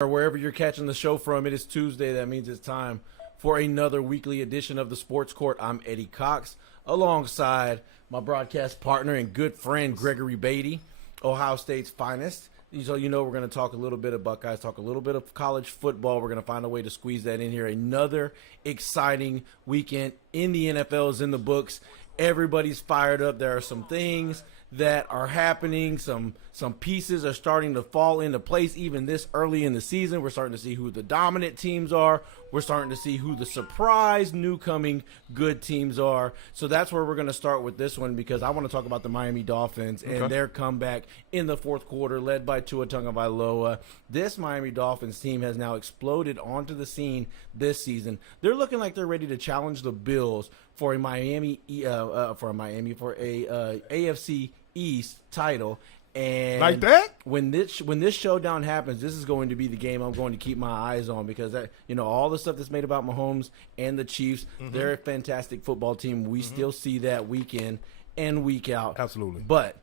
or wherever you're catching the show from. It is Tuesday. That means it's time for another weekly edition of the Sports Court. I'm Eddie Cox, alongside my broadcast partner and good friend Gregory Beatty, Ohio State's finest. So we're going to talk a little bit of Buckeyes, talk a little bit of college football. We're going to find a way to squeeze that in here. Another exciting weekend in the NFL is in the books. Everybody's fired up. There are some things that are happening. Some pieces are starting to fall into place even this early in the season. We're starting to see who the dominant teams are. We're starting to see who the surprise newcoming good teams are. So that's where we're going to start with this one, because I want to talk about the Miami Dolphins and their comeback in the fourth quarter, led by Tua Tagovailoa. This Miami Dolphins team has now exploded onto the scene this season. They're looking like they're ready to challenge the Bills for a AFC East title. And like that? When this showdown happens, this is going to be the game I'm going to keep my eyes on, because all the stuff that's made about Mahomes and the Chiefs, they're a fantastic football team. We still see that week in and week out. Absolutely. But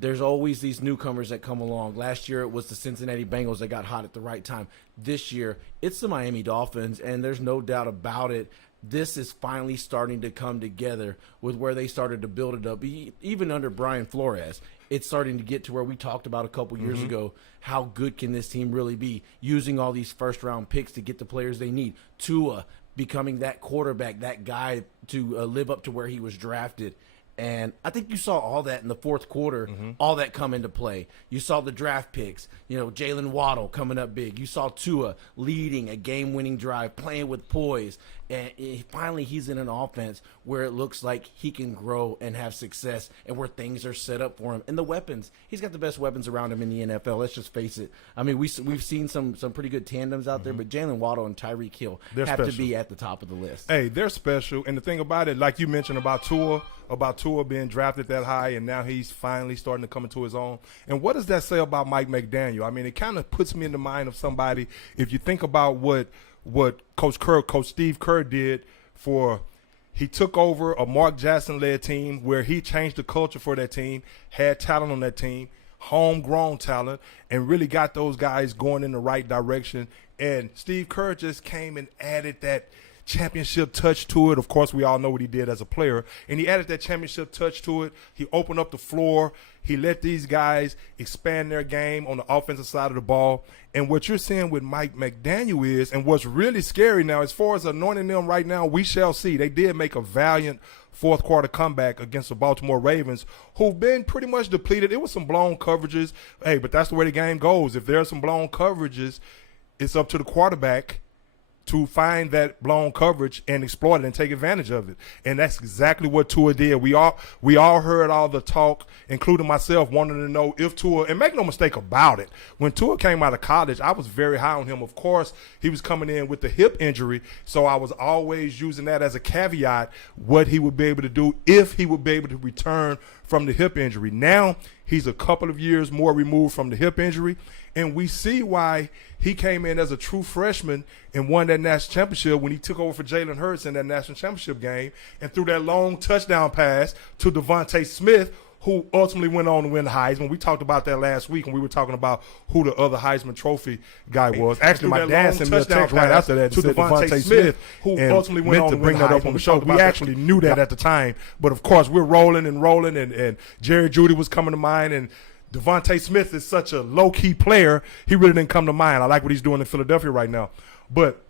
there's always these newcomers that come along. Last year it was the Cincinnati Bengals that got hot at the right time. This year it's the Miami Dolphins, and there's no doubt about it. This is finally starting to come together with where they started to build it up. Even under Brian Flores, it's starting to get to where we talked about a couple years ago. How good can this team really be, using all these first-round picks to get the players they need? Tua becoming that quarterback, that guy to live up to where he was drafted. And I think you saw all that in the fourth quarter, all that come into play. You saw the draft picks, Jalen Waddle coming up big. You saw Tua leading a game-winning drive, playing with poise. And finally he's in an offense where it looks like he can grow and have success, and where things are set up for him. And the weapons, he's got the best weapons around him in the NFL. Let's just face it. I mean, we've seen some pretty good tandems out there, but Jalen Waddle and Tyreek Hill to be at the top of the list. Hey, they're special. And the thing about it, like you mentioned about Tua being drafted that high, and now he's finally starting to come into his own. And what does that say about Mike McDaniel? I mean, it kind of puts me in the mind of somebody, if you think about what Coach Steve Kerr did he took over a Mark Jackson-led team where he changed the culture for that team, had talent on that team, homegrown talent, and really got those guys going in the right direction. And Steve Kerr just came and added that championship touch to it. Of course, we all know what he did as a player, and he added that championship touch to it. He opened up the floor. He let these guys expand their game on the offensive side of the ball. And what you're seeing with Mike McDaniel is, and what's really scary now, as far as anointing them right now, we shall see. They did make a valiant fourth quarter comeback against the Baltimore Ravens, who've been pretty much depleted. It was some blown coverages. Hey, but that's the way the game goes. If there are some blown coverages, it's up to the quarterback to find that blown coverage and exploit it and take advantage of it. And that's exactly what Tua did. We all heard all the talk, including myself, wanting to know if Tua, and make no mistake about it, when Tua came out of college, I was very high on him. Of course, he was coming in with the hip injury, so I was always using that as a caveat, what he would be able to do if he would be able to return from the hip injury. Now he's a couple of years more removed from the hip injury, and we see why he came in as a true freshman and won that national championship when he took over for Jalen Hurts in that national championship game and threw that long touchdown pass to Devontae Smith, who ultimately went on to win the Heisman. We talked about that last week when we were talking about who the other Heisman Trophy guy was. Actually, my dad sent me a text right after that to Devontae Smith, who ultimately went on to bring that up on the show. We actually knew that at the time. But, of course, we're rolling, and Jerry Jeudy was coming to mind, and Devontae Smith is such a low-key player, he really didn't come to mind. I like what he's doing in Philadelphia right now. But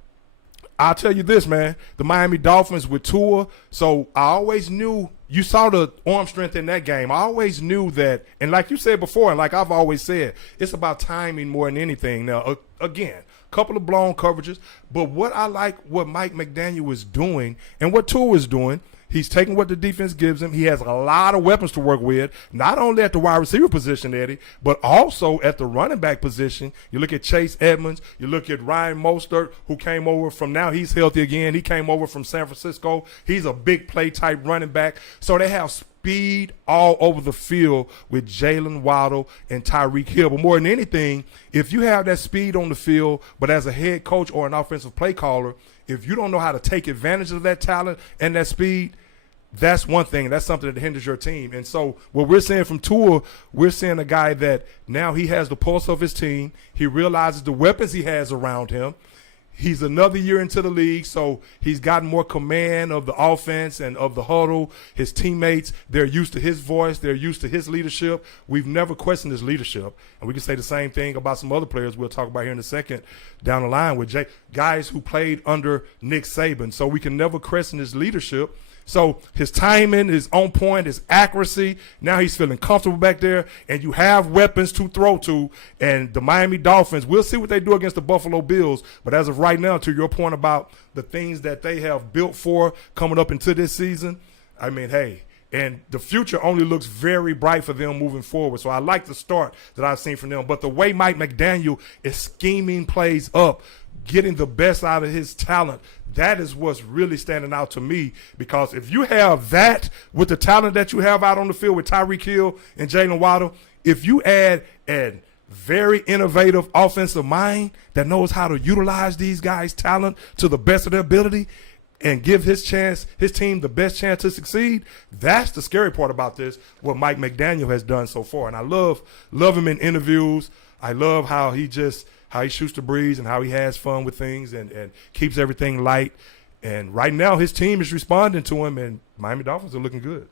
I'll tell you this, man, the Miami Dolphins with Tua, so I always knew, you saw the arm strength in that game. I always knew that, and like you said before, and like I've always said, it's about timing more than anything. Now, again, couple of blown coverages, but what I like what Mike McDaniel is doing and what Tua is doing, he's taking what the defense gives him. He has a lot of weapons to work with, not only at the wide receiver position, Eddie, but also at the running back position. You look at Chase Edmonds. You look at Ryan Mostert, who came over from, now he's healthy again. He came over from San Francisco. He's a big play type running back. So they have speed all over the field with Jalen Waddle and Tyreek Hill. But more than anything, if you have that speed on the field, but as a head coach or an offensive play caller, if you don't know how to take advantage of that talent and that speed, that's one thing. That's something that hinders your team. And so what we're seeing from Tua, we're seeing a guy that now he has the pulse of his team. He realizes the weapons he has around him. He's another year into the league, so he's gotten more command of the offense and of the huddle. His teammates, they're used to his voice. They're used to his leadership. We've never questioned his leadership. And we can say the same thing about some other players we'll talk about here in a second down the line with guys who played under Nick Saban. So we can never question his leadership. So his timing is on point, his accuracy. Now he's feeling comfortable back there, and you have weapons to throw to. And the Miami Dolphins, we'll see what they do against the Buffalo Bills. But as of right now, to your point about the things that they have built for coming up into this season, I mean, hey, and the future only looks very bright for them moving forward. So I like the start that I've seen from them. But the way Mike McDaniel is scheming plays up, getting the best out of his talent, that is what's really standing out to me, because if you have that with the talent that you have out on the field with Tyreek Hill and Jalen Waddle, if you add a very innovative offensive mind that knows how to utilize these guys' talent to the best of their ability and give his team the best chance to succeed, that's the scary part about this, what Mike McDaniel has done so far. And I love him in interviews. I love how he shoots the breeze and how he has fun with things and keeps everything light. And right now his team is responding to him, and Miami Dolphins are looking good.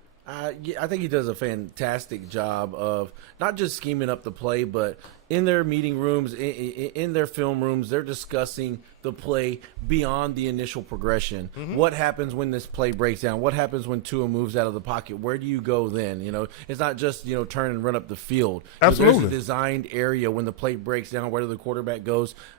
Yeah, I think he does a fantastic job of not just scheming up the play, but in their meeting rooms, in their film rooms, they're discussing the play beyond the initial progression. Mm-hmm. What happens when this play breaks down? What happens when Tua moves out of the pocket? Where do you go then? It's not just, turn and run up the field. Absolutely. There's a designed area when the play breaks down, whether the quarterback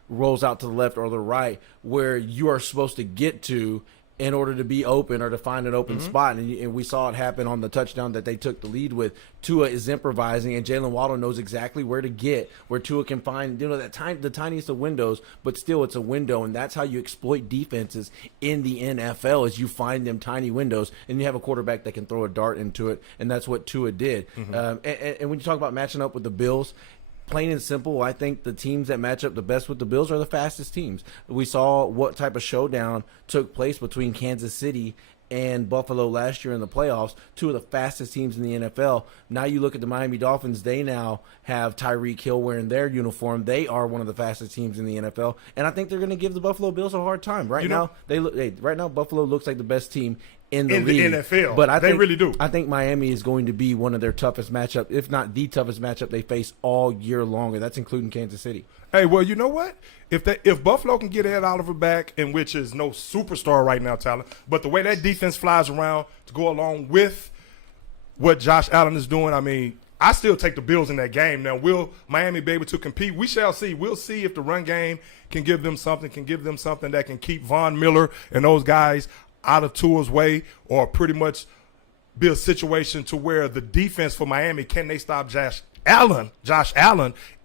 rolls out to the left or the right, where you are supposed to get to in order to be open or to find an open spot. And we saw it happen on the touchdown that they took the lead with. Tua is improvising, and Jalen Waddle knows exactly where to get, where Tua can find the tiniest of windows, but still it's a window, and that's how you exploit defenses in the NFL, is you find them tiny windows, and you have a quarterback that can throw a dart into it, and that's what Tua did. And when you talk about matching up with the Bills, plain and simple, I think the teams that match up the best with the Bills are the fastest teams. We saw what type of showdown took place between Kansas City and Buffalo last year in the playoffs, two of the fastest teams in the NFL. Now you look at the Miami Dolphins, they now have Tyreek Hill wearing their uniform. They are one of the fastest teams in the NFL, and I think they're going to give the Buffalo Bills a hard time. Right now, Buffalo looks like the best team in the league. NFL. But they really do. I think Miami is going to be one of their toughest matchup, if not the toughest matchup they face all year long, and that's including Kansas City. Hey, well, you know what? If Buffalo can get Ed Oliver back, in which is no superstar right now talent, but the way that defense flies around to go along with what Josh Allen is doing, I mean, I still take the Bills in that game. Now, will Miami be able to compete? We shall see. We'll see if the run game can give them something that can keep Von Miller and those guys out of Tua's way, or pretty much be a situation to where the defense for Miami, can they stop Josh Allen,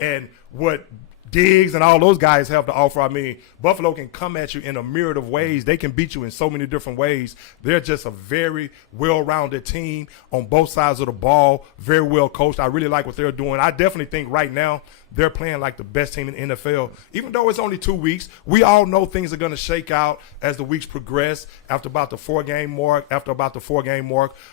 and what Diggs and all those guys have to offer. I mean, Buffalo can come at you in a myriad of ways. They can beat you in so many different ways. They're just a very well-rounded team on both sides of the ball, very well coached. I really like what they're doing. I definitely think right now they're playing like the best team in the NFL. Even though it's only 2 weeks, we all know things are going to shake out as the weeks progress. After about the four-game mark,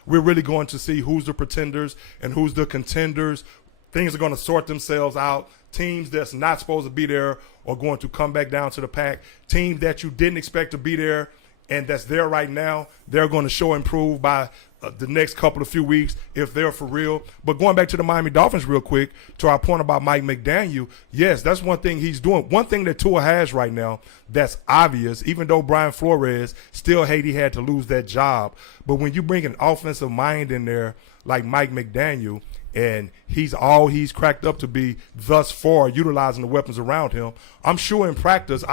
we're really going to see who's the pretenders and who's the contenders. Things are going to sort themselves out. Teams that's not supposed to be there are going to come back down to the pack. Teams that you didn't expect to be there and that's there right now, they're going to show improve by the next few weeks if they're for real. But going back to the Miami Dolphins real quick, to our point about Mike McDaniel, yes, that's one thing he's doing. One thing that Tua has right now that's obvious, even though Brian Flores still he had to lose that job. But when you bring an offensive mind in there like Mike McDaniel, and he's all he's cracked up to be thus far, utilizing the weapons around him, I'm sure in practice,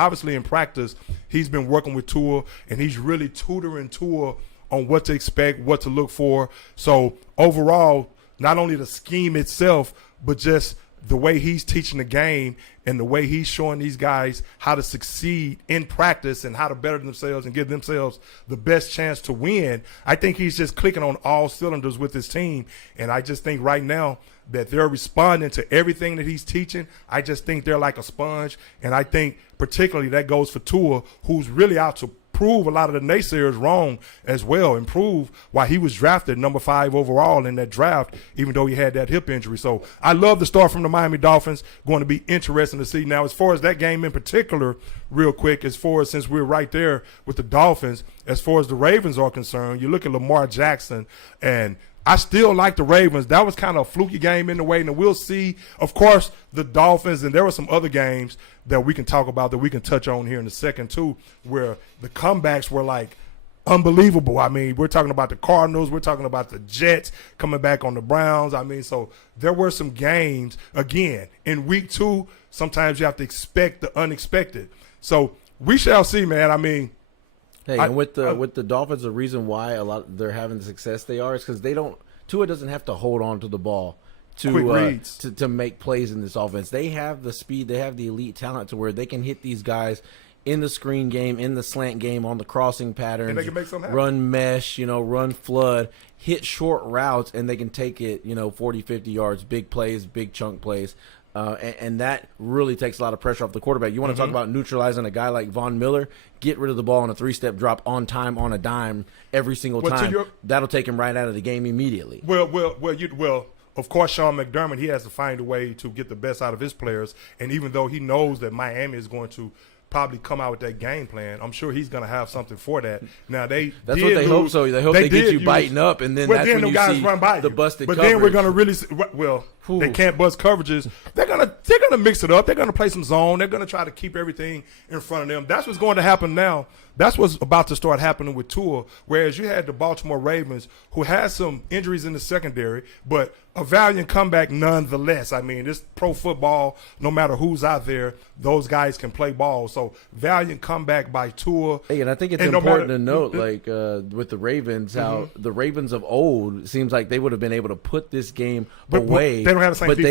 he's been working with Tua, and he's really tutoring Tua on what to expect, what to look for. So overall, not only the scheme itself, but just the way he's teaching the game and the way he's showing these guys how to succeed in practice and how to better themselves and give themselves the best chance to win. I think he's just clicking on all cylinders with his team. And I just think right now that they're responding to everything that he's teaching. I just think they're like a sponge. And I think particularly that goes for Tua, who's really out to prove a lot of the naysayers wrong as well, and prove why he was drafted number 5 overall in that draft, even though he had that hip injury. So I love the start from the Miami Dolphins. Going to be interesting to see. Now, as far as that game in particular, real quick, as far as, since we're right there with the Dolphins, as far as the Ravens are concerned, you look at Lamar Jackson, and I still like the Ravens. That was kind of a fluky game in the way, and we'll see, of course, the Dolphins, and there were some other games that we can talk about that we can touch on here in a second too, where the comebacks were like unbelievable. I mean, we're talking about the Cardinals, we're talking about the Jets coming back on the Browns. I mean, so there were some games, again, in week 2, sometimes you have to expect the unexpected. So we shall see, man. I mean, hey, and with the Dolphins, the reason why they're having the success they are is because Tua doesn't have to hold on to the ball to make plays in this offense. They have the speed, they have the elite talent to where they can hit these guys in the screen game, in the slant game, on the crossing patterns, and they can make something happen. Run mesh, run flood, hit short routes, and they can take it, 40, 50 yards, big plays, big chunk plays. And that really takes a lot of pressure off the quarterback. You want to talk about neutralizing a guy like Von Miller? Get rid of the ball on a 3-step drop on time, on a dime, every single time. That'll take him right out of the game immediately. Well, of course, Sean McDermott, he has to find a way to get the best out of his players. And even though he knows that Miami is going to probably come out with that game plan, I'm sure he's going to have something for that. Now, that's what they hope so. They hope they get you biting up, and then that's when you see the busted coverage. But then we're going to really – they can't bust coverages. They're gonna mix it up. They're going to play some zone. They're going to try to keep everything in front of them. That's what's going to happen now. That's what's about to start happening with Tua, whereas you had the Baltimore Ravens, who had some injuries in the secondary, but a valiant comeback nonetheless. I mean, it's pro football. No matter who's out there, those guys can play ball. So valiant comeback by Tua. Hey, and I think it's important to note, with the Ravens, how the Ravens of old, it seems like they would have been able to put this game away. They don't have the same defense.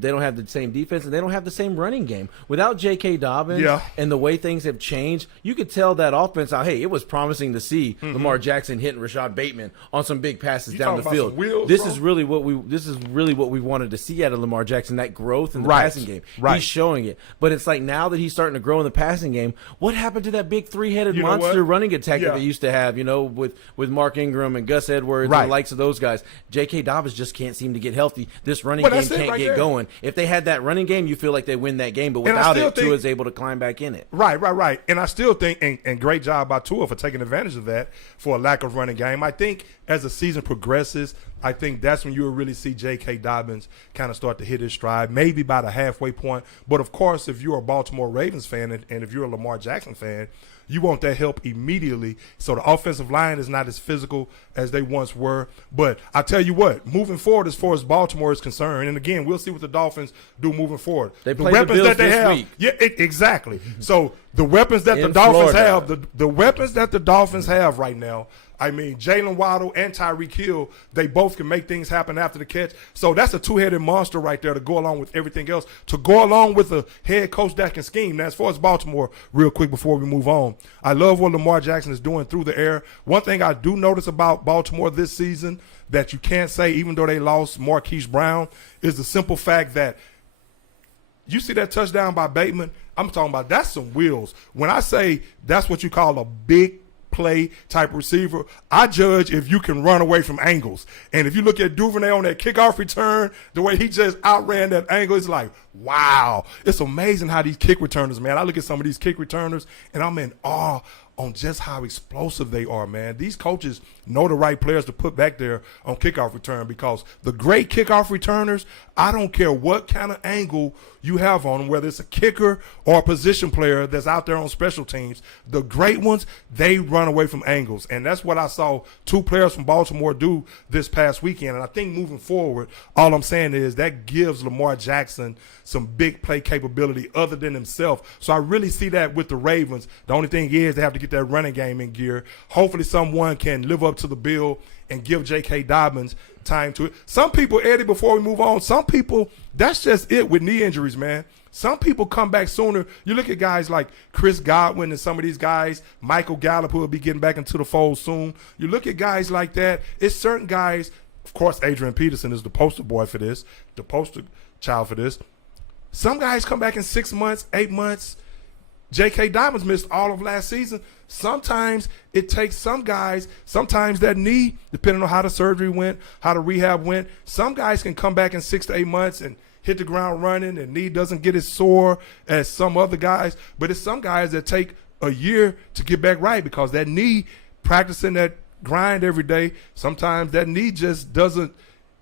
They don't have the same defense, and they don't have the same running game. Without J.K. Dobbins and the way things have changed, you could tell that offense out. Hey, it was promising to see Lamar Jackson hitting Rashad Bateman on some big passes down the field. This is really what we wanted to see out of Lamar Jackson, that growth in the passing game. He's showing it. But it's like now that he's starting to grow in the passing game, what happened to that big 3-headed monster running attack that they used to have, with Mark Ingram and Gus Edwards and the likes of those guys? J.K. Dobbins just can't seem to get healthy. This running game can't get going. If they had that running game, you feel like they win that game. But without it, Tua is able to climb back in it. Right. And I still think, and great job by Tua for taking advantage of that for a lack of running game. I think as the season progresses, I think that's when you'll really see J.K. Dobbins kind of start to hit his stride, maybe by the halfway point. But, of course, if you're a Baltimore Ravens fan and if you're a Lamar Jackson fan, you want that help immediately. So the offensive line is not as physical as they once were. But I tell you what, moving forward as far as Baltimore is concerned, and again, we'll see what the Dolphins do moving forward. They play the Bills this week. Yeah, exactly. So the weapons that the Dolphins have, the weapons that the Dolphins have right now, I mean, Jalen Waddle and Tyreek Hill, they both can make things happen after the catch. So that's a two-headed monster right there to go along with everything else, to go along with a head coach that can scheme. Now, as far as Baltimore, real quick before we move on, I love what Lamar Jackson is doing through the air. One thing I do notice about Baltimore this season that you can't say, even though they lost Marquise Brown, is the simple fact that you see that touchdown by Bateman, I'm talking about that's some wheels. When I say that's what you call a big play type receiver, I judge if you can run away from angles. And if you look at Duvernay on that kickoff return, the way he just outran that angle, it's like, wow. It's amazing how these kick returners, man. I look at some of these kick returners, and I'm in awe on just how explosive they are, man. These coaches know the right players to put back there on kickoff return, because the great kickoff returners, I don't care what kind of angle you have on them, whether it's a kicker or a position player that's out there on special teams, the great ones, they run away from angles. And that's what I saw two players from Baltimore do this past weekend. And I think moving forward, all I'm saying is that gives Lamar Jackson some big play capability other than himself. So I really see that with the Ravens. The only thing is they have to get that running game in gear. Hopefully someone can live up to the bill and give J.K. Dobbins time to it. Some people, Eddie, before we move on, some people, that's just it with knee injuries, man. Some people come back sooner. You look at guys like Chris Godwin and some of these guys, Michael Gallup, who will be getting back into the fold soon. You look at guys like that. It's certain guys, of course, Adrian Peterson is the poster boy for this, the poster child for this. Some guys come back in 6 months, 8 months. J.K. Diamonds missed all of last season. Sometimes it takes some guys, sometimes that knee, depending on how the surgery went, how the rehab went, some guys can come back in 6 to 8 months and hit the ground running, and knee doesn't get as sore as some other guys. But it's some guys that take a year to get back right because that knee, practicing that grind every day, sometimes that knee just doesn't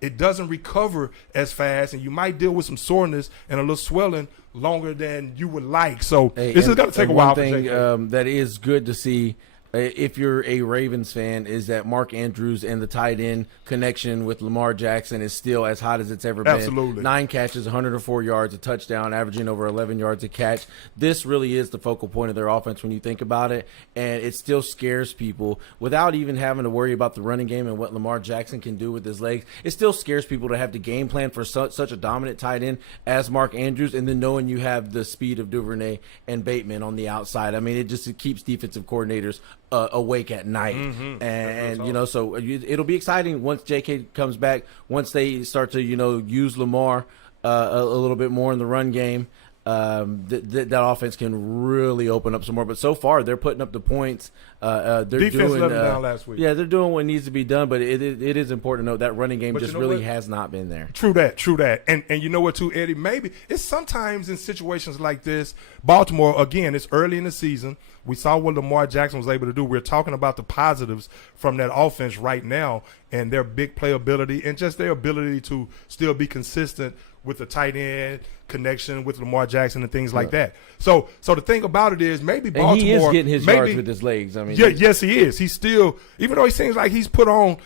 recover as fast, and you might deal with some soreness and a little swelling longer than you would like. So this is going to take a while. One thing that is good to see, if you're a Ravens fan, is that Mark Andrews and the tight end connection with Lamar Jackson is still as hot as it's ever been. Absolutely. 9 catches, 104 yards, a touchdown, averaging over 11 yards a catch. This really is the focal point of their offense when you think about it, and it still scares people without even having to worry about the running game and what Lamar Jackson can do with his legs. It still scares people to have the game plan for such a dominant tight end as Mark Andrews, and then knowing you have the speed of Duvernay and Bateman on the outside. I mean, it keeps defensive coordinators awake at night. And you know, so it'll be exciting once JK comes back, once they start to, you know, use Lamar a little bit more in the run game. That offense can really open up some more. But so far, they're putting up the points. They're Defense doing, let them down last week. Yeah, they're doing what needs to be done. But it is important to note that running game just really has not been there. True that. And you know what, too, Eddie? Maybe it's sometimes in situations like this, Baltimore, again, it's early in the season. We saw what Lamar Jackson was able to do. We're talking about the positives from that offense right now and their big playability and just their ability to still be consistent with the tight end connection with Lamar Jackson and things like that. So the thing about it is maybe Baltimore. And he is getting his yards with his legs. I mean, yes, he is. He's still, even though he seems like he's growing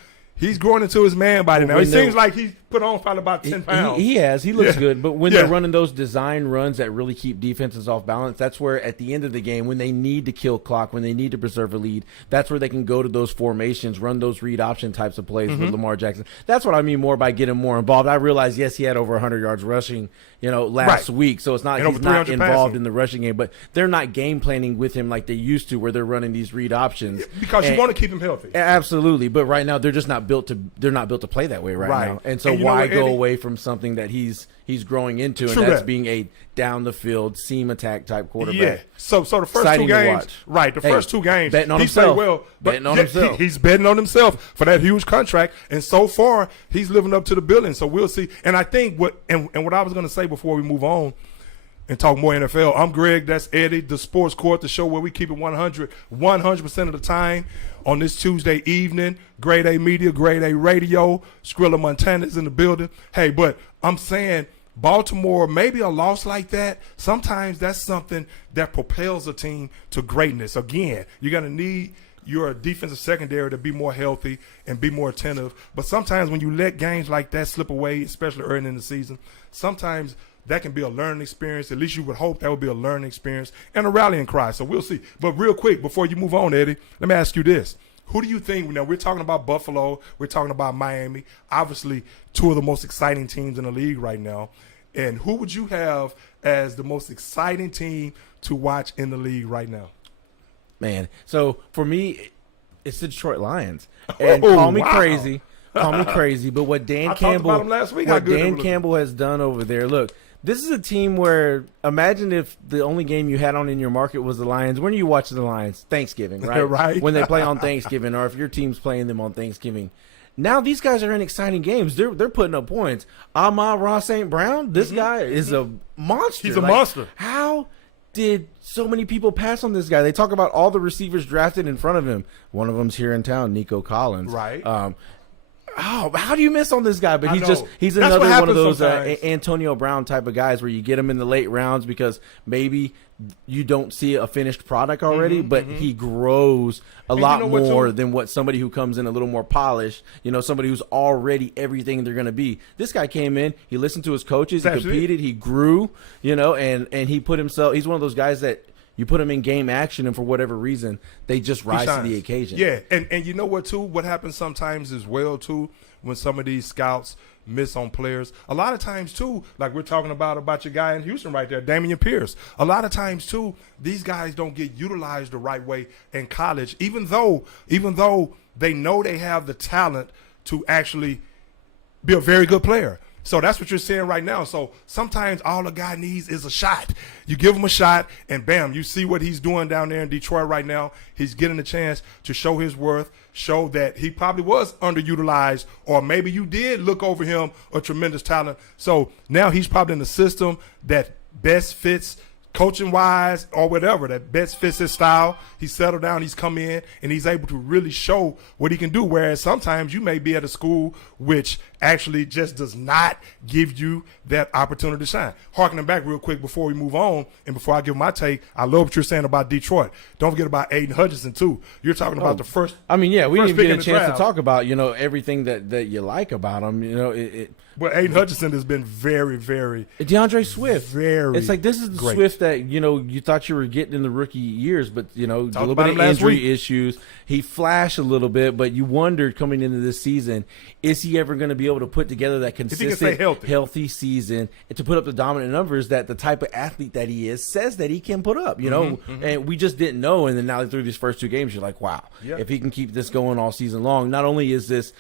into his man body now. It seems like he's put on probably about 10 pounds. He has. He looks good. But when they're running those design runs that really keep defenses off balance, that's where at the end of the game, when they need to kill clock, when they need to preserve a lead, that's where they can go to those formations, run those read option types of plays with Lamar Jackson. That's what I mean more by getting more involved. I realize, yes, he had over 100 yards rushing, you know, last week. So it's not he's not involved in the rushing game, but they're not game planning with him like they used to, where they're running these read options. Because you want to keep him healthy. Absolutely. But right now they're just not built to play that way right now. And so why go away from something that he's growing into, and that's being a down the field seam attack type quarterback. Yeah. So the first Exciting two games, first two games, betting on he himself. played well. Betting on himself. He's betting on himself for that huge contract, and so far he's living up to the billing. So we'll see. And I think what I was going to say before we move on and talk more NFL. I'm Greg. That's Eddie, the Sports Court, the show where we keep it 100% of the time. On this Tuesday evening, Grade A Media, Grade A Radio, Skrilla Montana's in the building. Hey, but I'm saying Baltimore, maybe a loss like that, sometimes that's something that propels a team to greatness. Again, you're going to need your defensive secondary to be more healthy and be more attentive. But sometimes when you let games like that slip away, especially early in the season, sometimes that can be a learning experience. At least you would hope that would be a learning experience and a rallying cry. So we'll see. But real quick, before you move on, Eddie, let me ask you this. Who do you think, now we're talking about Buffalo, we're talking about Miami, obviously two of the most exciting teams in the league right now. And who would you have as the most exciting team to watch in the league right now? Man, so for me, it's the Detroit Lions. And call me crazy, but what Dan Campbell has done over there, look, this is a team where, imagine if the only game you had on in your market was the Lions. When are you watching the Lions? Thanksgiving, right? Right. When they play on Thanksgiving, or if your team's playing them on Thanksgiving. Now these guys are in exciting games. They're putting up points. Ross St. Brown, this guy is a monster. He's a monster. How did so many people pass on this guy? They talk about all the receivers drafted in front of him. One of them's here in town, Nico Collins. Right. How do you miss on this guy? But he's another one of those Antonio Brown type of guys where you get him in the late rounds because maybe you don't see a finished product already, but he grows a lot more than what somebody who comes in a little more polished, somebody who's already everything they're going to be. This guy came in, he listened to his coaches, he competed, he grew, and he put himself, he's one of those guys that you put him in game action, and for whatever reason, they just rise to the occasion. Yeah, and you know what, too? What happens sometimes as well, too, when some of these scouts miss on players. A lot of times, too, like we're talking about your guy in Houston right there, Damian Pierce. A lot of times, too, these guys don't get utilized the right way in college, even though they know they have the talent to actually be a very good player. So that's what you're seeing right now. So sometimes all a guy needs is a shot. You give him a shot, and bam, you see what he's doing down there in Detroit right now. He's getting a chance to show his worth, show that he probably was underutilized, or maybe you did look over him a tremendous talent. So now he's probably in the system that best fits coaching wise or whatever, that best fits his style. He's settled down, he's come in, and he's able to really show what he can do. Whereas sometimes you may be at a school which actually just does not give you that opportunity to shine. Harkening back real quick before we move on and before I give my take, I love what you're saying about Detroit. Don't forget about Aiden Hutchinson too. You're talking about the first. I mean, yeah, we didn't even get a chance draft. to talk about, everything that you like about him. But Aiden Hutchinson has been very, very DeAndre Swift. Very. It's like this is the great. Swift that you thought you were getting in the rookie years, but a little about bit him of last injury week. issues. He flashed a little bit, but you wondered coming into this season, is he ever going to be able to put together that If he can consistent, stay healthy. season and to put up the dominant numbers that the type of athlete that he is says that he can put up? And we just didn't know. And then now through these first two games, you're like, wow, if he can keep this going all season long, not only is this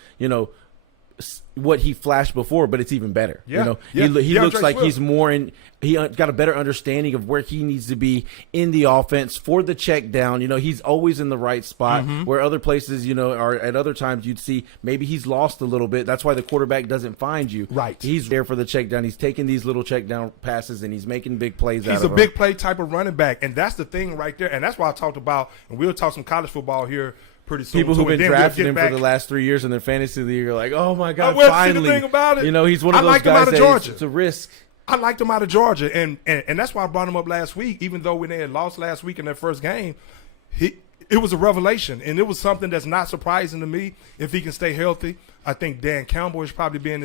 what he flashed before, but it's even better. He looks like Swift. he's more in. He got a better understanding of where he needs to be in the offense for the check down. He's always in the right spot where other places, are at other times you'd see maybe he's lost a little bit. That's why the quarterback doesn't find you. Right. He's there for the check down. He's taking these little check down passes and he's making big plays out of He's a them. big play type of running back, and that's the thing right there. And that's why I talked about, and we'll talk some college football here pretty soon. People who've too, and been then we'll drafting get him back. for the last 3 years in their fantasy league are like, oh my God, Well, see, finally. the thing about it, He's one of I those liked him guys out of that Georgia. it's a risk. I liked him out of Georgia, and that's why I brought him up last week. Even though when they had lost last week in their first game, it was a revelation, and it was something that's not surprising to me. If he can stay healthy, I think Dan Campbell has probably been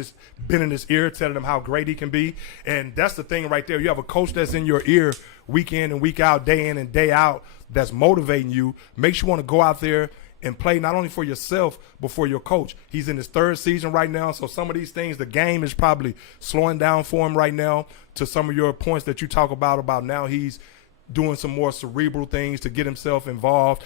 in his ear, telling him how great he can be, and that's the thing right there. You have a coach that's in your ear week in and week out, day in and day out, that's motivating you, makes you want to go out there and play not only for yourself but for your coach. He's in his third season right now, so some of these things, the game is probably slowing down for him right now. To some of your points that you talk about now he's doing some more cerebral things to get himself involved.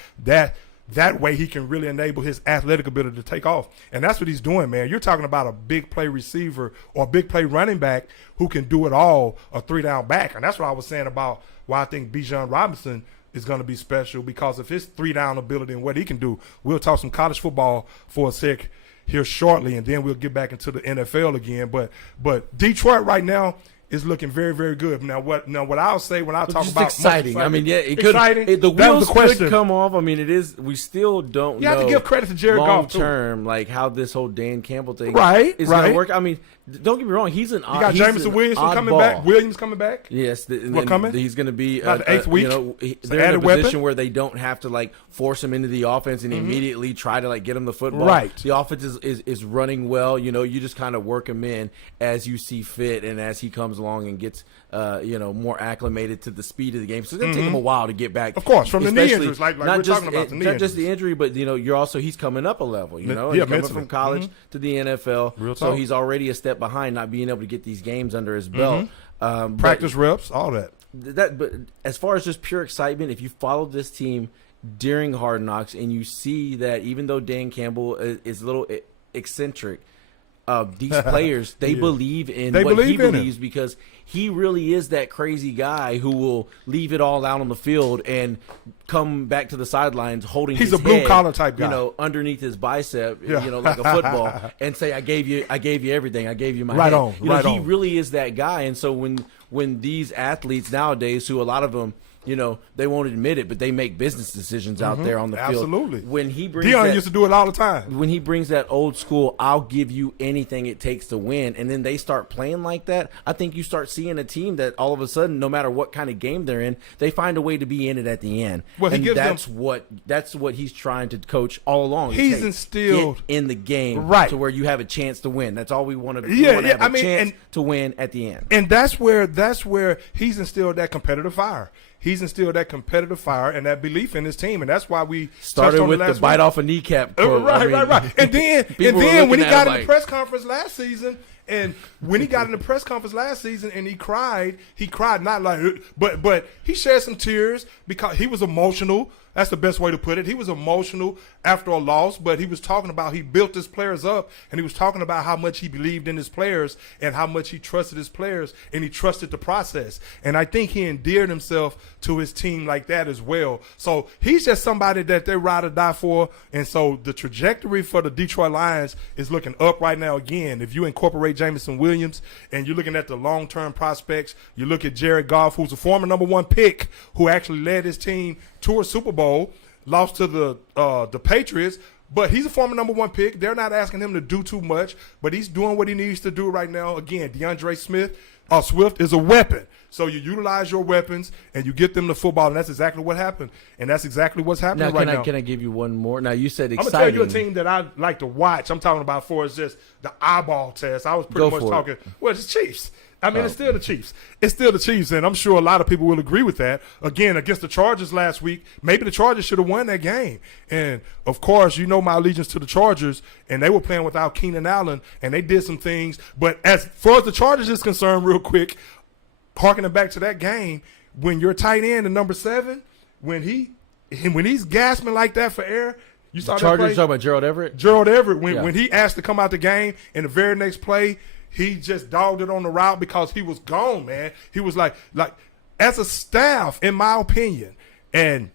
That way he can really enable his athletic ability to take off. And that's what he's doing, man. You're talking about a big play receiver or a big play running back who can do it all, a 3-down back. And that's what I was saying about why I think Bijan Robinson is going to be special, because of his 3-down ability and what he can do. We'll talk some college football for a sec here shortly, and then we'll get back into the NFL again. But Detroit right now is looking very, very good. Now what I'll say when I talk Just about exciting. I mean, yeah, it could. exciting. The That was wheels the question. could come off. I mean, it is. We still don't You know. have to give credit to Jared long Goff too. term, like how this whole Dan Campbell thing is Right. going to work. I mean, don't get me wrong. He's an. You got he's Jameson an Williamson coming oddball. back. Williams coming back. Yes, coming? He's going to be About the eighth week? They're in a added position weapon? where they don't have to force him into the offense and immediately try to get him the football. Right. The offense is running well. You just kind of work him in as you see fit and as he comes along and gets more acclimated to the speed of the game. So it's going to take him a while to get back. Of course, from the knee especially injuries, like not we're just talking about the knee not just the injuries. injury, but he's coming up a level. He's coming mentally. from college to the NFL. Real So talk. he's already a step behind, not being able to get these games under his belt. But Practice reps, all that. but as far as just pure excitement, if you followed this team during Hard Knocks and you see that even though Dan Campbell is a little eccentric, these players they believe in They what he believe in him. believes, because he really is that crazy guy who will leave it all out on the field and come back to the sidelines holding He's his a blue head, collar type guy. underneath his bicep, Yeah. like a football, and say, I gave you everything. I gave you my Right head." on, right he on. really is that guy. And so when these athletes nowadays, who a lot of them, they won't admit it, but they make business decisions out there on the field. Absolutely. When he brings Deion that, used to do it all the time. when he brings that old school, I'll give you anything it takes to win, and then they start playing like that, I think you start seeing a team that all of a sudden, no matter what kind of game they're in, they find a way to be in it at the end. Well, he and gives that's what he's trying to coach all along. is, He's hey, instilled- get in the game Right. to where you have a chance to win. That's all we want to. Yeah, have yeah, a I mean, chance and- to win at the end. And that's where he's instilled that competitive fire. He's instilled that competitive fire and that belief in his team, and that's why we Started touched on with it the last bite week. off a kneecap quote. Right. And then people were when he looking at got him in the like- press conference last season And when he got in the press conference last season and he cried not like, but he shed some tears because he was emotional. That's the best way to put it. He was emotional after a loss, but he was talking about he built his players up, and he was talking about how much he believed in his players and how much he trusted his players, and he trusted the process. And I think he endeared himself to his team like that as well. So he's just somebody that they ride or die for. And so the trajectory for the Detroit Lions is looking up right now again. If you incorporate Jameson Williams and you're looking at the long-term prospects, you look at Jared Goff, who's a former number 1 pick, who actually led his team to a Super Bowl, lost to the Patriots, but he's a former number 1 pick. They're not asking him to do too much, but he's doing what he needs to do right now. Again, DeAndre Swift is a weapon. So you utilize your weapons and you get them the football, and that's exactly what happened. And that's exactly what's happening now. Can I give you one more? Now, you said exciting. I'm going to tell you a team that I like to watch. I'm talking about for is just the eyeball test. I was pretty much talking, well, it's the Chiefs. I mean, it's still the Chiefs. It's still the Chiefs, and I'm sure a lot of people will agree with that. Again, against the Chargers last week, maybe the Chargers should have won that game. And, of course, you know my allegiance to the Chargers, and they were playing without Keenan Allen, and they did some things. But as far as the Chargers is concerned, real quick, harkening back to that game, when your tight end, the number 7, when he's gasping like that for air, you saw the Chargers that play? Talking about Gerald Everett? Gerald Everett, when he asked to come out the game, in the very next play, he just dogged it on the route because he was gone, man. He was like as a staff, in my opinion, and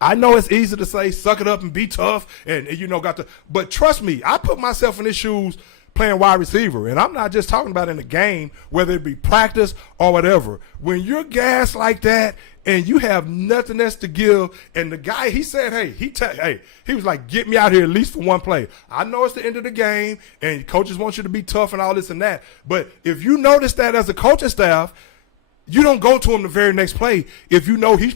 I know it's easy to say, suck it up and be tough and but trust me, I put myself in his shoes playing wide receiver, and I'm not just talking about in the game, whether it be practice or whatever. When you're gassed like that and you have nothing else to give, and the guy, he said, he was like, get me out here at least for one play. I know it's the end of the game, and coaches want you to be tough and all this and that, but if you notice that as a coaching staff, you don't go to him the very next play. If you know he's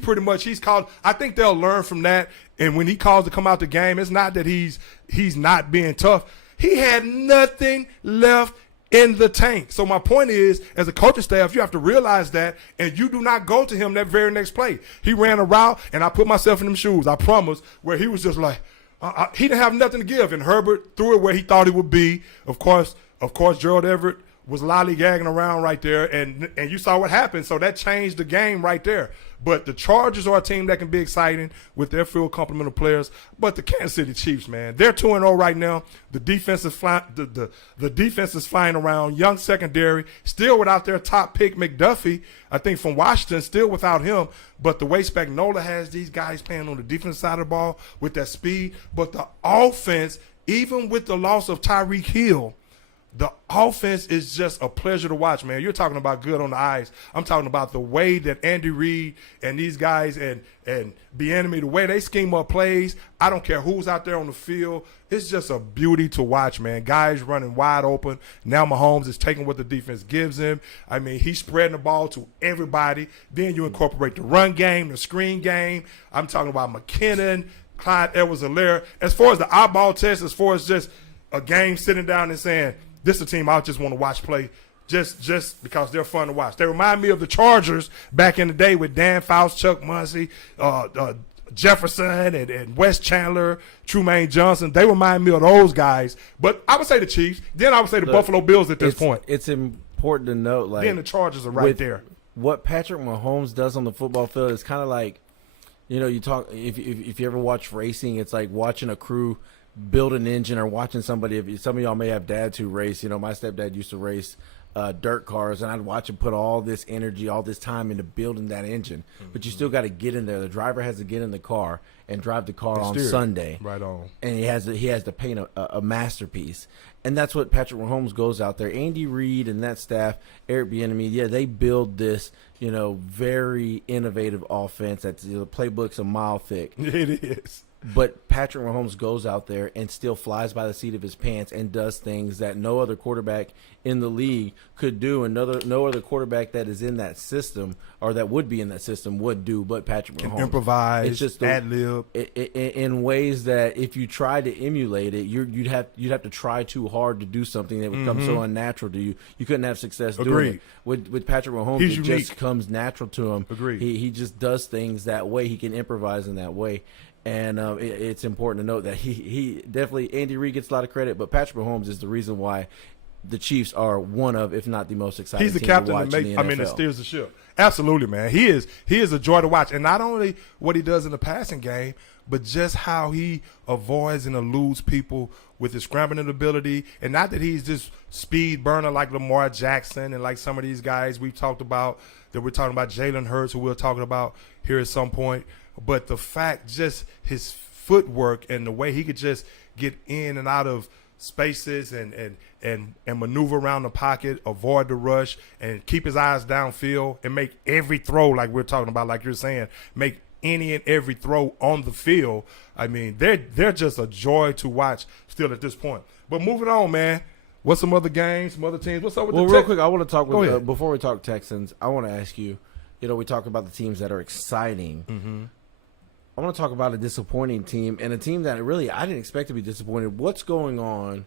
called, I think they'll learn from that, and when he calls to come out the game, it's not that he's not being tough. He had nothing left in the tank. So my point is, as a coaching staff, you have to realize that, and you do not go to him that very next play. He ran a route, and I put myself in them shoes, I promise, where he was just like, he didn't have nothing to give, and Herbert threw it where he thought it would be. Of course, Gerald Everett was lollygagging around right there, and you saw what happened. So that changed the game right there. But the Chargers are a team that can be exciting with their full complement of players. But the Kansas City Chiefs, man, they're 2-0 right now. The defense is the defense is flying around. Young secondary, still without their top pick, McDuffie, I think from Washington, still without him. But the way Spagnuolo has these guys playing on the defense side of the ball with that speed. But the offense, even with the loss of Tyreek Hill, the offense is just a pleasure to watch, man. You're talking about good on the eyes. I'm talking about the way that Andy Reid and these guys and Bieniemy, the way they scheme up plays. I don't care who's out there on the field. It's just a beauty to watch, man. Guys running wide open. Now Mahomes is taking what the defense gives him. I mean, he's spreading the ball to everybody. Then you incorporate the run game, the screen game. I'm talking about McKinnon, Clyde Edwards-Helaire. As far as the eyeball test, as far as just a game sitting down and saying, this is a team I just want to watch play just because they're fun to watch. They remind me of the Chargers back in the day with Dan Fouts, Chuck Muncie, Jefferson, and Wes Chandler, Trumaine Johnson. They remind me of those guys. But I would say the Chiefs. Then I would say the Buffalo Bills at this point. It's important to note, like, then the Chargers are right there. What Patrick Mahomes does on the football field is kind of like, you talk if you ever watch racing, it's like watching a crew build an engine, or watching somebody. If some of y'all may have dads who race, my stepdad used to race dirt cars, and I'd watch him put all this energy, all this time into building that engine. Mm-hmm. But you still got to get in there. The driver has to get in the car and drive the car on Sunday. Right on. And he has to paint a masterpiece. And that's what Patrick Mahomes goes out there. Andy Reid and that staff, Eric Bieniemy, they build this, very innovative offense. That's the playbook's a mile thick. It is. But Patrick Mahomes goes out there and still flies by the seat of his pants and does things that no other quarterback in the league could do, and no other quarterback that is in that system or that would be in that system would do. But Patrick Mahomes can improvise, it's just ad-lib in ways that if you try to emulate it, you'd have to try too hard to do something that would come so unnatural to you. You couldn't have success doing it. With Patrick Mahomes, it just comes natural to him. Agreed. He just does things that way. He can improvise in that way. And it's important to note that he definitely, Andy Reid gets a lot of credit, but Patrick Mahomes is the reason why the Chiefs are one of, if not the most exciting. He's the team captain to watch in the NFL. that steers the ship. Absolutely, man. He is a joy to watch, and not only what he does in the passing game, but just how he avoids and eludes people with his scrambling ability. And not that he's just speed burner like Lamar Jackson and like some of these guys we've talked about, that we're talking about Jalen Hurts, who we're talking about here at some point. But the fact, just his footwork and the way he could just get in and out of spaces and maneuver around the pocket, avoid the rush, and keep his eyes downfield and make every throw, like we're talking about, like you're saying, make any and every throw on the field. I mean, they're just a joy to watch still at this point. But moving on, man. What's some other games, some other teams? What's up with real quick, I want to talk with before we talk Texans, I want to ask you, we talk about the teams that are exciting. Mm-hmm. I want to talk about a disappointing team and a team that really I didn't expect to be disappointed. What's going on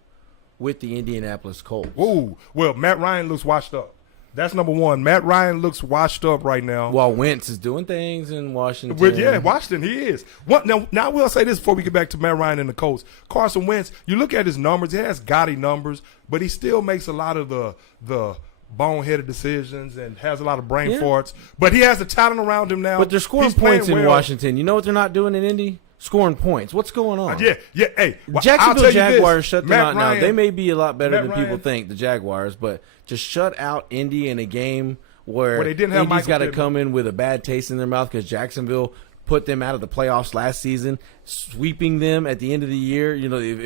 with the Indianapolis Colts? Ooh, well, Matt Ryan looks washed up. That's number one. Matt Ryan looks washed up right now. While Wentz is doing things in Washington. Well, yeah, Washington, he is. Now I will say this before we get back to Matt Ryan and the Colts. Carson Wentz, you look at his numbers, he has gaudy numbers, but he still makes a lot of the boneheaded decisions and has a lot of brain farts. But he has the talent around him now. But they're scoring points in Washington. You know what they're not doing in Indy? Scoring points. What's going on? Yeah. Hey, Jacksonville Jaguars shut them out Ryan, now. They may be a lot better than Ryan, people think, the Jaguars, but to shut out Indy in a game where they didn't have Indy's got to Pittman. come in with a bad taste in their mouth because Jacksonville put them out of the playoffs last season, sweeping them at the end of the year.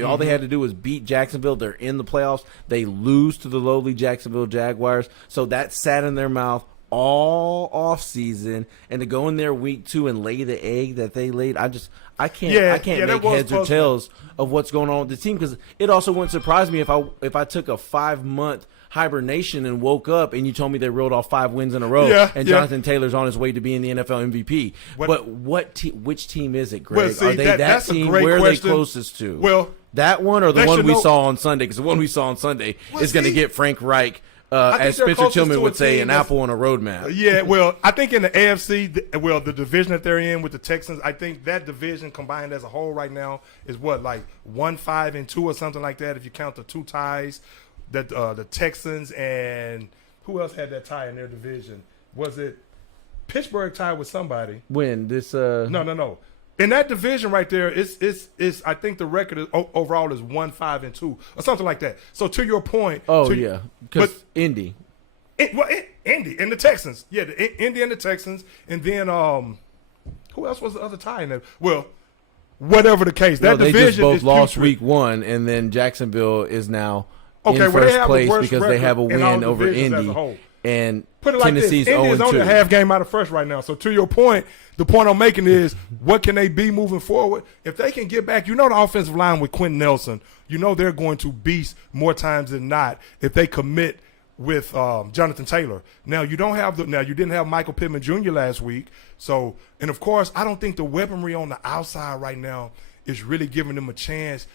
All they had to do was beat Jacksonville. They're in the playoffs. They lose to the lowly Jacksonville Jaguars. So that sat in their mouth all off season, and to go in there week 2 and lay the egg that they laid, I can't make heads or tails of what's going on with the team, because it also wouldn't surprise me if I took a 5-month hibernation and woke up and you told me they rolled off 5 wins in a row and Jonathan Taylor's on his way to being the NFL MVP. But which team is it, Greg? Well, see, are they that team? Where are they closest to? Well, that one or the one we saw on Sunday? Because the one we saw on Sunday is going to get Frank Reich, as Spencer Tillman would say, an apple on a roadmap. Yeah, well, I think in the AFC, the division that they're in with the Texans, I think that division combined as a whole right now is like 1-5-2 or something like that if you count the 2 ties. That the Texans and who else had that tie in their division? Was it Pittsburgh tied with somebody? When this? No. In that division right there, it's I think the record is, overall is 1-5-2 or something like that. So to your point, because Indy, Indy and the Texans, Indy and the Texans, and then who else was the other tie in there? Well, whatever the case, that division they just both is lost putrid. week 1, and then Jacksonville is now in they first have place the worst because they have a record in all win over divisions as a Indy, whole. and Put it like Tennessee's this: Indy is only 0-2. a half game out of first right now. So to your point, the point I'm making is, what can they be moving forward? If they can get back, the offensive line with Quentin Nelson, they're going to beast more times than not if they commit with Jonathan Taylor. Now you didn't have Michael Pittman Jr. last week, so, and of course I don't think the weaponry on the outside right now is really giving them a chance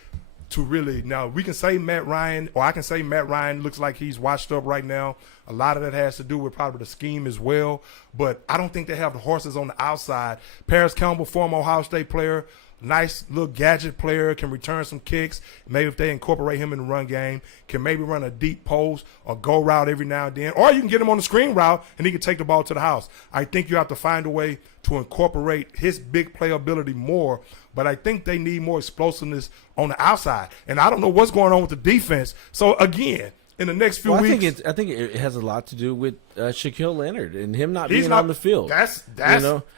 to really. Now we can say Matt Ryan, or I can say Matt Ryan looks like he's washed up right now. A lot of that has to do with probably the scheme as well, but I don't think they have the horses on the outside. Paris Campbell, former Ohio State player, nice little gadget player, can return some kicks. Maybe if they incorporate him in the run game, can maybe run a deep post or go route every now and then. Or you can get him on the screen route and he can take the ball to the house. I think you have to find a way to incorporate his big playability more, but I think they need more explosiveness on the outside. And I don't know what's going on with the defense. So, again, in the next few weeks, I think it has a lot to do with Shaquille Leonard and him not being on the field. That's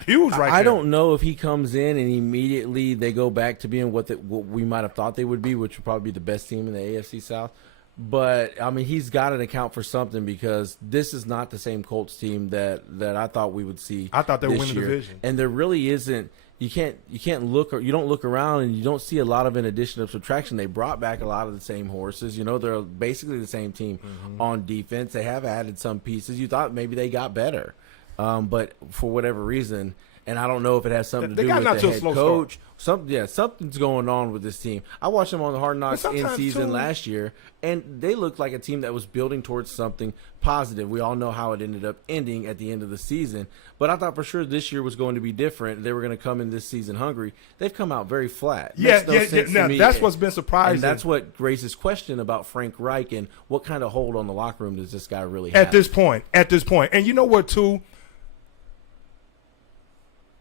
huge right there. I don't know if he comes in and immediately they go back to being what we might have thought they would be, which would probably be the best team in the AFC South. But, I mean, he's got to account for something, because this is not the same Colts team that I thought we would see. I thought they would this win the year. division. And there really isn't. You can't look, or you don't look around and you don't see a lot of an addition of subtraction. They brought back a lot of the same horses. They're basically the same team on defense. They have added some pieces. You thought maybe they got better, but for whatever reason, And I don't know if it has something to They do got with not the to a head slow coach. Something's going on with this team. I watched them on the Hard Knocks in season last year, and they looked like a team that was building towards something positive. We all know how it ended up ending at the end of the season, but I thought for sure this year was going to be different. They were going to come in this season hungry. They've come out very flat. Yeah. Now, me. that's what's been surprising. And that's what raises question about Frank Reich and what kind of hold on the locker room does this guy really have? At this point. And you know what, too?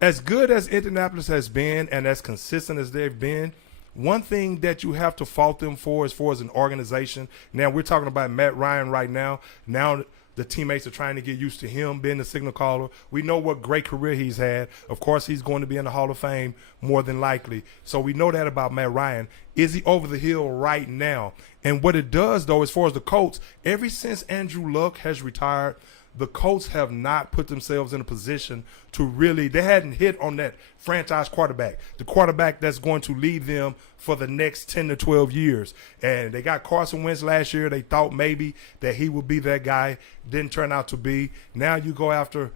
As good as Indianapolis has been and as consistent as they've been, one thing that you have to fault them for as far as an organization, now we're talking about Matt Ryan right now. Now the teammates are trying to get used to him being the signal caller. We know what great career he's had. Of course, he's going to be in the Hall of Fame more than likely. So we know that about Matt Ryan. Is he over the hill right now? And what it does, though, as far as the Colts, ever since Andrew Luck has retired, the Colts have not put themselves in a position to really – they hadn't hit on that franchise quarterback, the quarterback that's going to lead them for the next 10 to 12 years. And they got Carson Wentz last year. They thought maybe that he would be that guy. Didn't turn out to be. Now you go after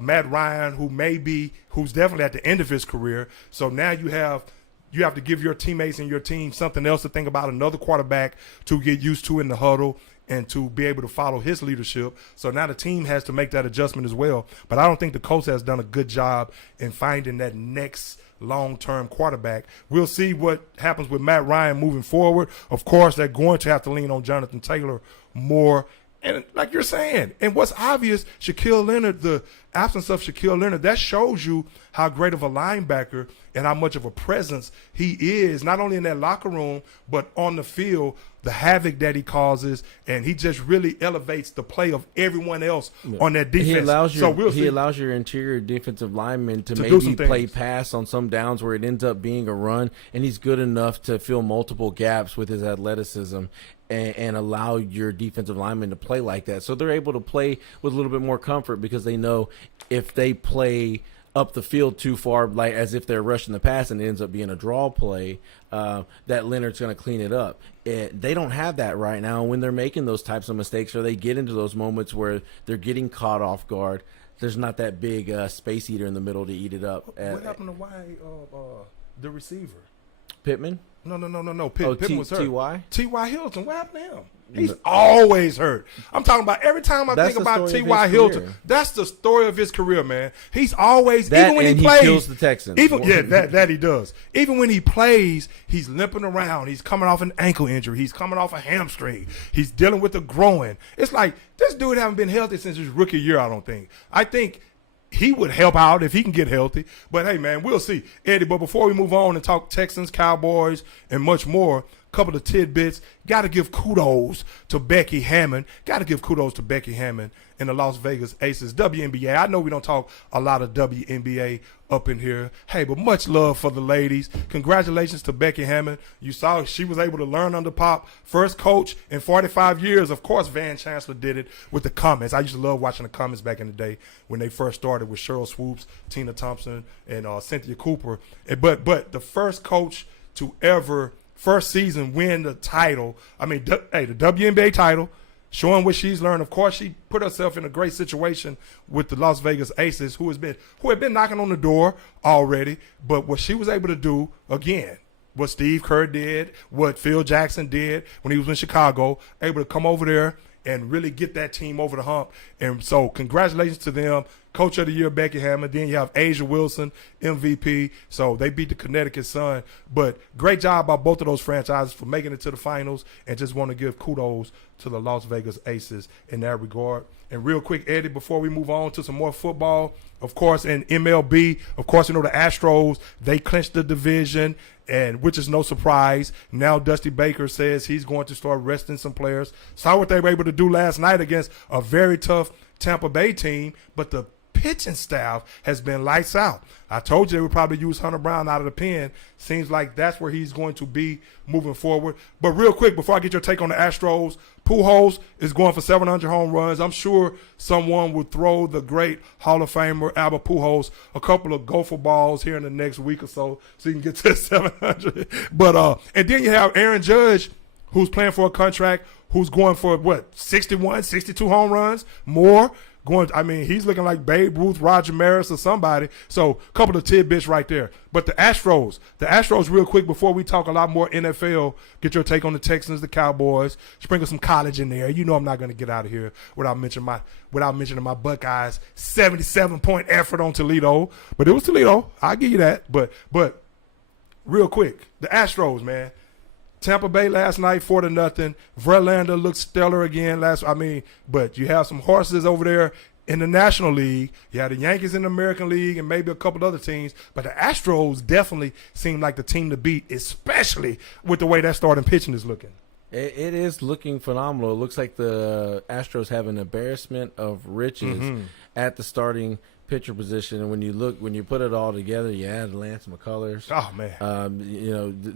Matt Ryan, who's definitely at the end of his career. So now you have to give your teammates and your team something else to think about, another quarterback to get used to in the huddle and to be able to follow his leadership. So now the team has to make that adjustment as well. But I don't think the coach has done a good job in finding that next long-term quarterback. We'll see what happens with Matt Ryan moving forward. Of course, they're going to have to lean on Jonathan Taylor more. And like you're saying, and what's obvious, Shaquille Leonard, the absence of Shaquille Leonard, that shows you how great of a linebacker and how much of a presence he is, not only in that locker room, but on the field, the havoc that he causes, and he just really elevates the play of everyone else on that defense. He allows your interior defensive lineman to maybe play pass on some downs where it ends up being a run, and he's good enough to fill multiple gaps with his athleticism and allow your defensive linemen to play like that. So they're able to play with a little bit more comfort because they know if they play up the field too far, like as if they're rushing the pass and it ends up being a draw play, that Leonard's going to clean it up. They don't have that right now. When they're making those types of mistakes or they get into those moments where they're getting caught off guard, there's not that big space eater in the middle to eat it up. What happened to the receiver? Pittman? No. Pittman was hurt. T.Y.? T.Y. Hilton. What happened to him? He's always hurt. I'm talking about every time I think about T.Y. Hilton, that's the story of his career, man. He's always, even when he plays. He kills the Texans. That he does. Even when he plays, he's limping around. He's coming off an ankle injury. He's coming off a hamstring. He's dealing with a groin. It's like this dude haven't been healthy since his rookie year, I don't think. I think he would help out if he can get healthy. But, hey, man, we'll see. Eddie, but before we move on and talk Texans, Cowboys, and much more, a couple of tidbits. Got to give kudos to Becky Hammon. Got to give kudos to Becky Hammon and the Las Vegas Aces. WNBA. I know we don't talk a lot of WNBA up in here. Hey, but much love for the ladies. Congratulations to Becky Hammon. You saw she was able to learn under Pop. First coach in 45 years. Of course, Van Chancellor did it with the comments. I used to love watching the comments back in the day when they first started with Cheryl Swoops, Tina Thompson, and Cynthia Cooper. But the first coach to ever first season win the title. I mean, the WNBA title, showing what she's learned. Of course, she put herself in a great situation with the Las Vegas Aces, who had been knocking on the door already. But what she was able to do, again, what Steve Kerr did, what Phil Jackson did when he was in Chicago, able to come over there and really get that team over the hump. And so congratulations to them. Coach of the Year, Becky Hammon. Then you have Asia Wilson, MVP. So they beat the Connecticut Sun. But great job by both of those franchises for making it to the finals, and just want to give kudos to the Las Vegas Aces in that regard. And real quick, Eddie, before we move on to some more football, of course, in MLB, of course, you know the Astros, they clinched the division, and which is no surprise. Now Dusty Baker says he's going to start resting some players. Saw what they were able to do last night against a very tough Tampa Bay team, but the pitching staff has been lights out. I told you they would probably use Hunter Brown out of the pen. Seems like that's where he's going to be moving forward. But real quick, before I get your take on the Astros, Pujols is going for 700 home runs. I'm sure someone would throw the great Hall of Famer Albert Pujols a couple of gopher balls here in the next week or so he can get to 700. But and then you have Aaron Judge, who's playing for a contract, who's going for, 61, 62 home runs, more. He's looking like Babe Ruth, Roger Maris, or somebody. So a couple of tidbits right there. But the Astros, real quick before we talk a lot more NFL, get your take on the Texans, the Cowboys, sprinkle some college in there. You know I'm not going to get out of here without mentioning my Buckeyes 77-point effort on Toledo. But it was Toledo. I'll give you that. But real quick, the Astros, man. Tampa Bay last night 4-0. Verlander looked stellar again but you have some horses over there in the National League. You have the Yankees in the American League and maybe a couple other teams. But the Astros definitely seem like the team to beat, especially with the way that starting pitching is looking. It is looking phenomenal. It looks like the Astros have an embarrassment of riches at the starting pitcher position, and when you put it all together, you add Lance McCullers. Oh man,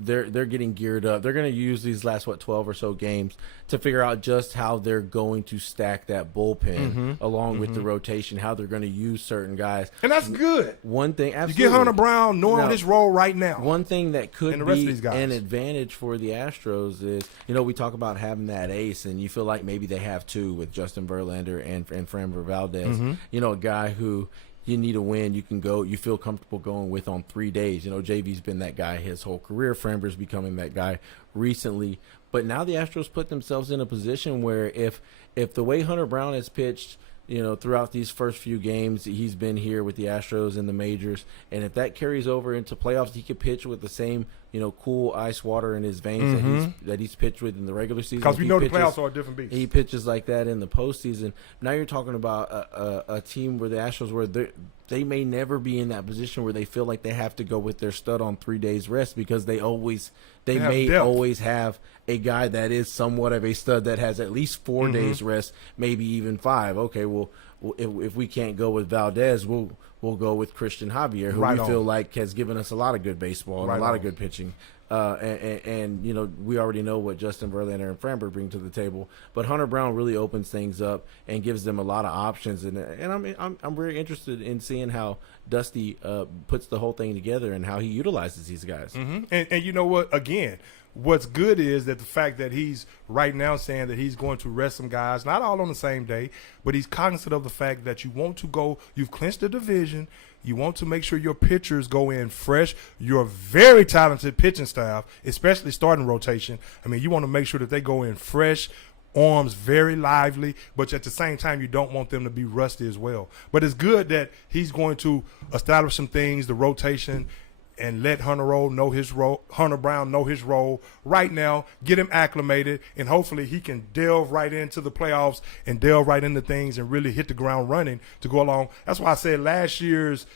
they're getting geared up. They're going to use these last 12 or so games to figure out just how they're going to stack that bullpen along with the rotation, how they're going to use certain guys, and that's good. One thing, absolutely. You get Hunter Brown knowing his role right now. One thing that could be an advantage for the Astros is, we talk about having that ace, and you feel like maybe they have two with Justin Verlander and Framber Valdez. A guy who you need a win, you feel comfortable going with on 3 days. JV's been that guy his whole career. Framber's becoming that guy recently. But now the Astros put themselves in a position where if the way Hunter Brown has pitched, throughout these first few games, he's been here with the Astros in the majors, and if that carries over into playoffs, he could pitch with the same, cool ice water in his veins that he's pitched with in the regular season. Because we know the playoffs are a different beast. He pitches like that in the postseason. Now you're talking about a team where the Astros, where they may never be in that position where they feel like they have to go with their stud on 3 days rest, because they may always have a guy that is somewhat of a stud that has at least 4 days rest, maybe even 5. Okay, well, if we can't go with Valdez, we'll go with Christian Javier, who we feel like has given us a lot of good baseball and a lot of good pitching. And we already know what Justin Verlander and Framber bring to the table, but Hunter Brown really opens things up and gives them a lot of options. And I'm very interested in seeing how Dusty puts the whole thing together and how he utilizes these guys. And you know what? Again, what's good is that the fact that he's right now saying that he's going to rest some guys, not all on the same day, but he's cognizant of the fact that you've clinched the division. You want to make sure your pitchers go in fresh. You're a very talented pitching staff, especially starting rotation. You want to make sure that they go in fresh, arms very lively, but at the same time, you don't want them to be rusty as well. But it's good that he's going to establish some things, the rotation, and let Hunter Brown know his role right now, get him acclimated, and hopefully he can delve right into the playoffs and delve right into things and really hit the ground running to go along. That's why I said last year's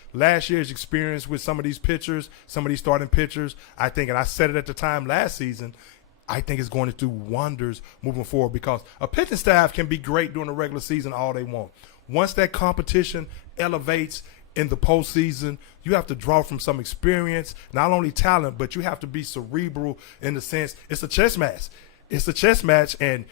experience with some of these pitchers, some of these starting pitchers, I think, and I said it at the time last season, I think it's going to do wonders moving forward, because a pitching staff can be great during the regular season all they want. Once that competition elevates in the postseason, you have to draw from some experience, not only talent, but you have to be cerebral in the sense it's a chess match. It's a chess match, and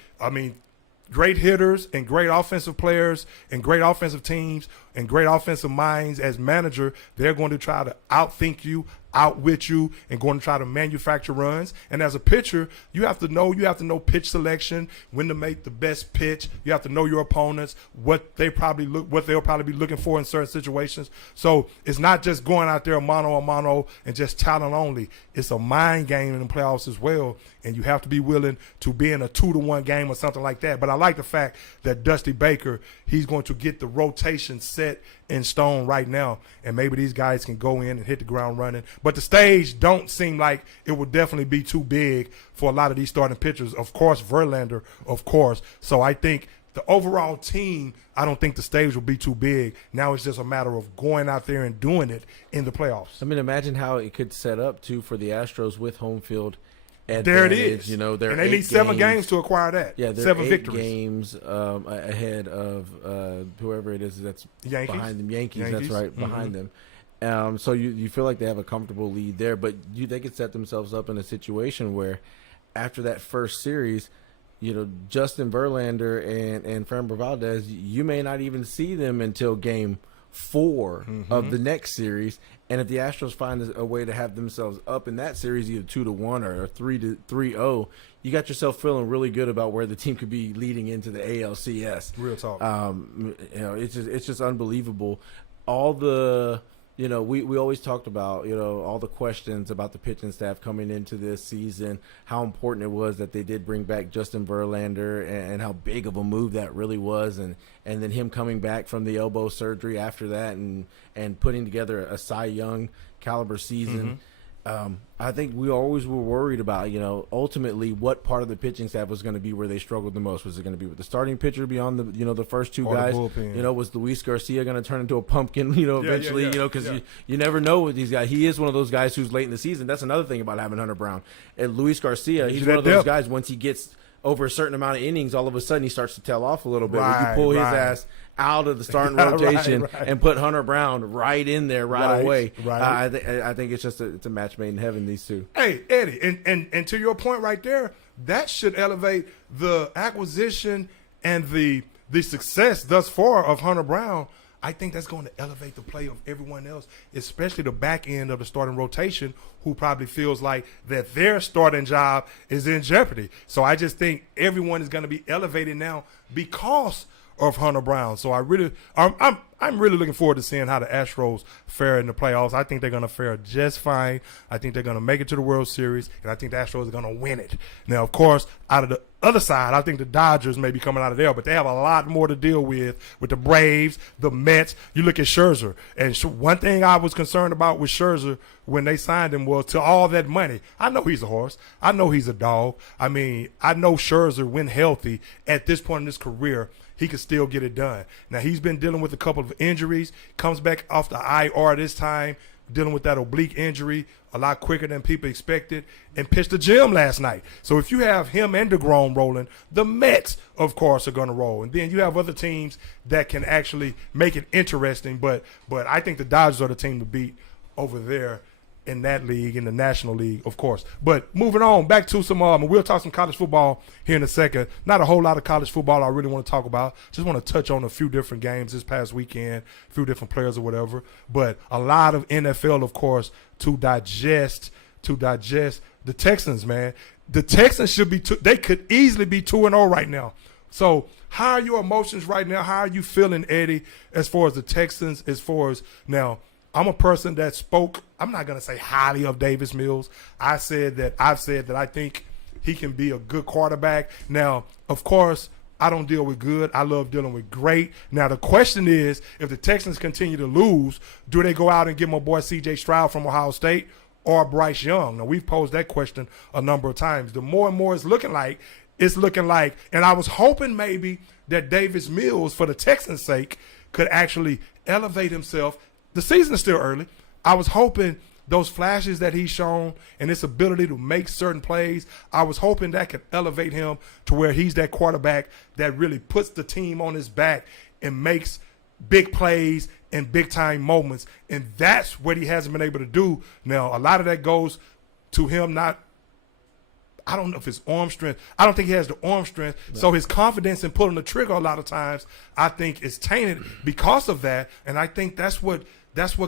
great hitters and great offensive players and great offensive teams and great offensive minds as manager, they're going to try to outthink you, outwit you, and going to try to manufacture runs. And as a pitcher, you have to know pitch selection, when to make the best pitch. You have to know your opponents, what they'll probably be looking for in certain situations. So it's not just going out there mano a mano and just talent only. It's a mind game in the playoffs as well, and you have to be willing to be in a 2-1 game or something like that. But I like the fact that Dusty Baker, he's going to get the rotation set in stone right now, and maybe these guys can go in and hit the ground running. But the stage don't seem like it would definitely be too big for a lot of these starting pitchers. Of course, Verlander, of course. So I think the overall team, I don't think the stage will be too big. Now it's just a matter of going out there and doing it in the playoffs. Imagine how it could set up, too, for the Astros with home field advantage. There it is. And they need 7 games to acquire that. Yeah, they're 7 8 victories. games ahead of whoever it is that's behind them. Yankees, that's right, behind them. So you feel like they have a comfortable lead there, but they could set themselves up in a situation where after that first series, Justin Verlander and Framber Valdez, you may not even see them until game 4 of the next series. And if the Astros find a way to have themselves up in that series, either 2-1 or 3-0, you got yourself feeling really good about where the team could be leading into the ALCS. Real talk. It's just unbelievable. All the we always talked about all the questions about the pitching staff coming into this season, how important it was that they did bring back Justin Verlander, and how big of a move that really was, and then him coming back from the elbow surgery after that, and putting together a Cy Young caliber season. I think we always were worried about, ultimately what part of the pitching staff was going to be where they struggled the most. Was it going to be with the starting pitcher beyond the first 2 guys? Was Luis Garcia going to turn into a pumpkin, eventually, because you never know with these guys. He is one of those guys who's late in the season. That's another thing about having Hunter Brown. And Luis Garcia, he's one of those guys, once he gets over a certain amount of innings, all of a sudden he starts to tail off a little bit. When you pull his ass out of the starting rotation and put Hunter Brown right in there away. I think it's a match made in heaven, these two. Hey, Eddie, and to your point right there, that should elevate the acquisition and the success thus far of Hunter Brown. I think that's going to elevate the play of everyone else, especially the back end of the starting rotation, who probably feels like that their starting job is in jeopardy. So I just think everyone is going to be elevated now because of Hunter Brown. So I'm really looking forward to seeing how the Astros fare in the playoffs. I think they're going to fare just fine. I think they're going to make it to the World Series, and I think the Astros are going to win it. Now, of course, out of the other side, I think the Dodgers may be coming out of there, but they have a lot more to deal with the Braves, the Mets. You look at Scherzer, and one thing I was concerned about with Scherzer when they signed him was, to all that money, I know he's a horse. I know he's a dog. I mean, I know Scherzer, when healthy, at this point in his career, he could still get it done. Now, he's been dealing with a couple of injuries, comes back off the IR this time, dealing with that oblique injury a lot quicker than people expected, and pitched the gym last night. So if you have him and DeGrom rolling, the Mets, of course, are going to roll. And then you have other teams that can actually make it interesting. But I think the Dodgers are the team to beat over there in that league, in the National League, of course. But moving on, back to some, we'll talk some college football here in a second. Not a whole lot of college football I really want to talk about. Just want to touch on a few different games this past weekend, a few different players or whatever. But a lot of NFL, of course, to digest the Texans, man. The Texans should be, they could easily be 2-0 right now. So how are your emotions right now? How are you feeling, Eddie, as far as the Texans, now, I'm a person that spoke, I'm not going to say highly of Davis Mills. I've said that I think he can be a good quarterback. Now, of course, I don't deal with good. I love dealing with great. Now, the question is, if the Texans continue to lose, do they go out and get my boy C.J. Stroud from Ohio State or Bryce Young? Now, we've posed that question a number of times. The more and more it's looking like, and I was hoping maybe that Davis Mills, for the Texans' sake, could actually elevate himself. The season is still early. I was hoping those flashes that he's shown and his ability to make certain plays, I was hoping that could elevate him to where he's that quarterback that really puts the team on his back and makes big plays and big-time moments. And that's what he hasn't been able to do. Now, a lot of that goes to him I don't know if it's arm strength. I don't think he has the arm strength. No. So his confidence in pulling the trigger a lot of times, I think, is tainted because of that. And I think that's what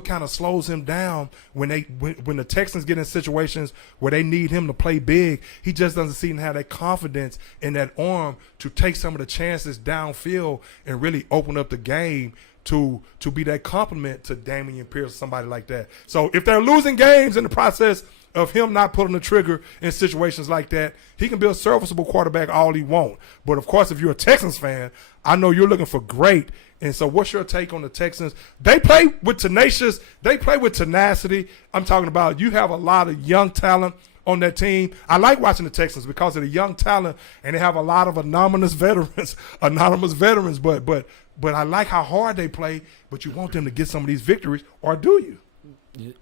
kind of slows him down when the Texans get in situations where they need him to play big. He just doesn't seem to have that confidence in that arm to take some of the chances downfield and really open up the game to be that complement to Damian Pierce or somebody like that. So if they're losing games in the process of him not pulling the trigger in situations like that, he can be a serviceable quarterback all he wants. But, of course, if you're a Texans fan, I know you're looking for great. And so what's your take on the Texans? They play with tenacity. I'm talking about you have a lot of young talent on that team. I like watching the Texans because of the young talent, and they have a lot of anonymous veterans, but I like how hard they play, but you want them to get some of these victories, or do you?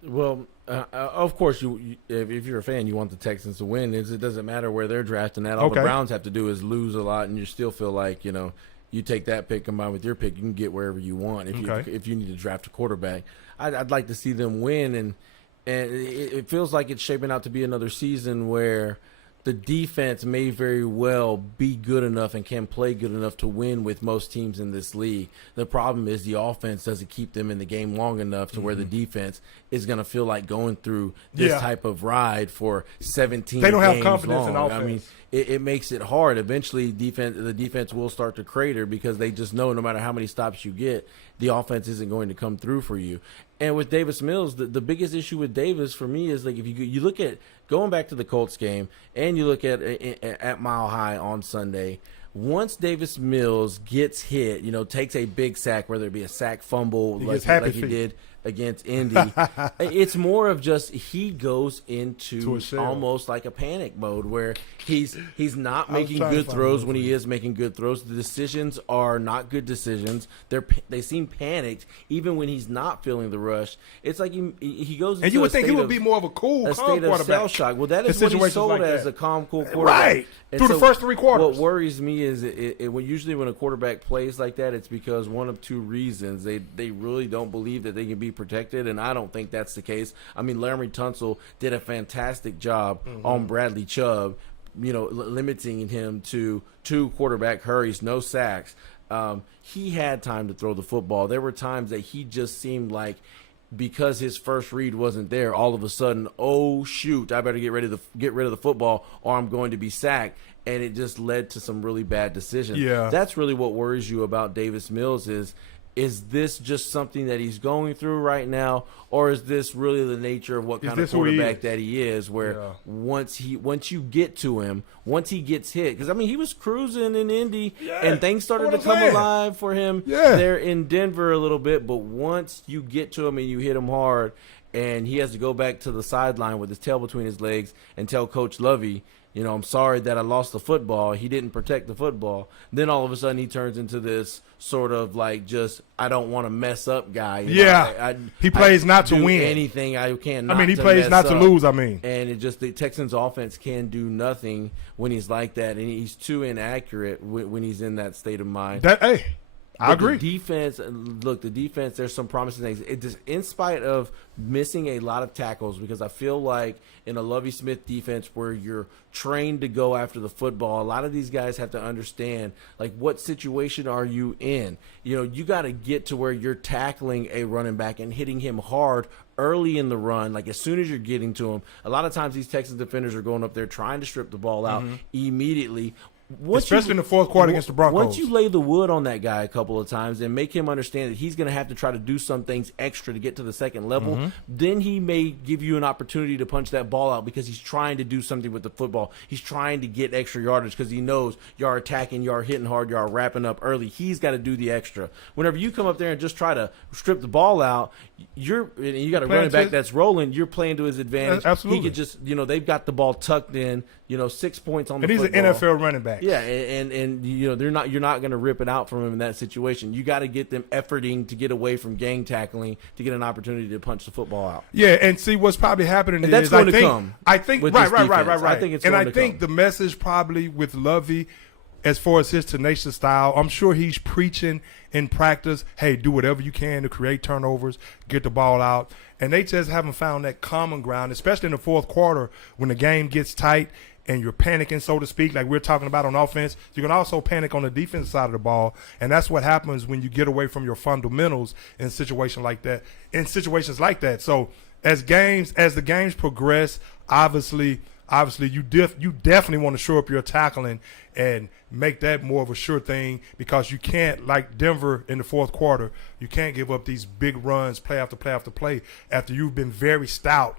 Well, of course, if you're a fan, you want the Texans to win. It doesn't matter where they're drafting at. All the Browns have to do is lose a lot, and you still feel like, you take that pick combined with your pick, you can get wherever you want. If you need to draft a quarterback, I'd like to see them win, and it feels like it's shaping out to be another season where the defense may very well be good enough and can play good enough to win with most teams in this league. The problem is the offense doesn't keep them in the game long enough to where the defense is going to feel like going through this type of ride for 17 games. They don't have confidence long. in offense. I mean, it makes it hard. Eventually, the defense will start to crater because they just know no matter how many stops you get, the offense isn't going to come through for you. And with Davis Mills, the biggest issue with Davis for me is like if you look at going back to the Colts game and you look at Mile High on Sunday, once Davis Mills gets hit, takes a big sack, whether it be a sack fumble like he did against Indy, it's more of just he goes into almost like a panic mode where he's not making good throws when he is making good throws. The decisions are not good decisions. They seem panicked even when he's not feeling the rush. It's like he goes into and you would think he would be more of a cool, calm state quarterback. Of cell shock. Well, that is what he's sold as, a calm, cool quarterback. Right. And through the first 3 quarters. What worries me is usually when a quarterback plays like that, it's because one of two reasons. They really don't believe that they can be protected, and I don't think that's the case. I mean, Laremy Tunsil did a fantastic job on Bradley Chubb, limiting him to 2 quarterback hurries, no sacks. He had time to throw the football. There were times that he just seemed like because his first read wasn't there, all of a sudden, oh, shoot, I better get rid of the football or I'm going to be sacked. And it just led to some really bad decisions. Yeah. That's really what worries you about Davis Mills is this just something that he's going through right now, or is this really the nature of what kind of quarterback that he is, where once you get to him, once he gets hit, because, I mean, he was cruising in Indy, and things started to come alive for him there in Denver a little bit, but once you get to him and you hit him hard, and he has to go back to the sideline with his tail between his legs and tell Coach Lovey, I'm sorry that I lost the football. He didn't protect the football. Then all of a sudden he turns into this sort of like just I don't want to mess up guy. He plays not to win. Anything I can. He plays not to lose. And the Texans offense can do nothing when he's like that, and he's too inaccurate when he's in that state of mind. I agree. The defense, there's some promising things. It just, in spite of missing a lot of tackles, because I feel like in a Lovie Smith defense where you're trained to go after the football, a lot of these guys have to understand, like, what situation are you in? You got to get to where you're tackling a running back and hitting him hard early in the run, like as soon as you're getting to him. A lot of times these Texans defenders are going up there trying to strip the ball out immediately. Especially in the fourth quarter against the Broncos. Once you lay the wood on that guy a couple of times and make him understand that he's going to have to try to do some things extra to get to the second level, then he may give you an opportunity to punch that ball out because he's trying to do something with the football. He's trying to get extra yardage because he knows you're attacking, you're hitting hard, you're wrapping up early. He's got to do the extra. Whenever you come up there and just try to strip the ball out, you got a running back that's rolling, you're playing to his advantage. Absolutely. He could just, they've got the ball tucked in, 6 points on the football. And he's an NFL running back. Yeah, and you're not going to rip it out from him in that situation. You got to get them efforting to get away from gang tackling to get an opportunity to punch the football out. Yeah, and see what's probably happening and that's is going to come. I think right. I think it's and going I think the message probably with Lovey, as far as his tenacious style, I'm sure he's preaching in practice, hey, do whatever you can to create turnovers, get the ball out. And they just haven't found that common ground, especially in the fourth quarter when the game gets tight and you're panicking, so to speak, like we're talking about on offense. You can also panic on the defense side of the ball, and that's what happens when you get away from your fundamentals in situations like that. So as the games progress, obviously you definitely want to shore up your tackling and make that more of a sure thing, because you can't, like Denver in the fourth quarter, you can't give up these big runs play after play after play after you've been very stout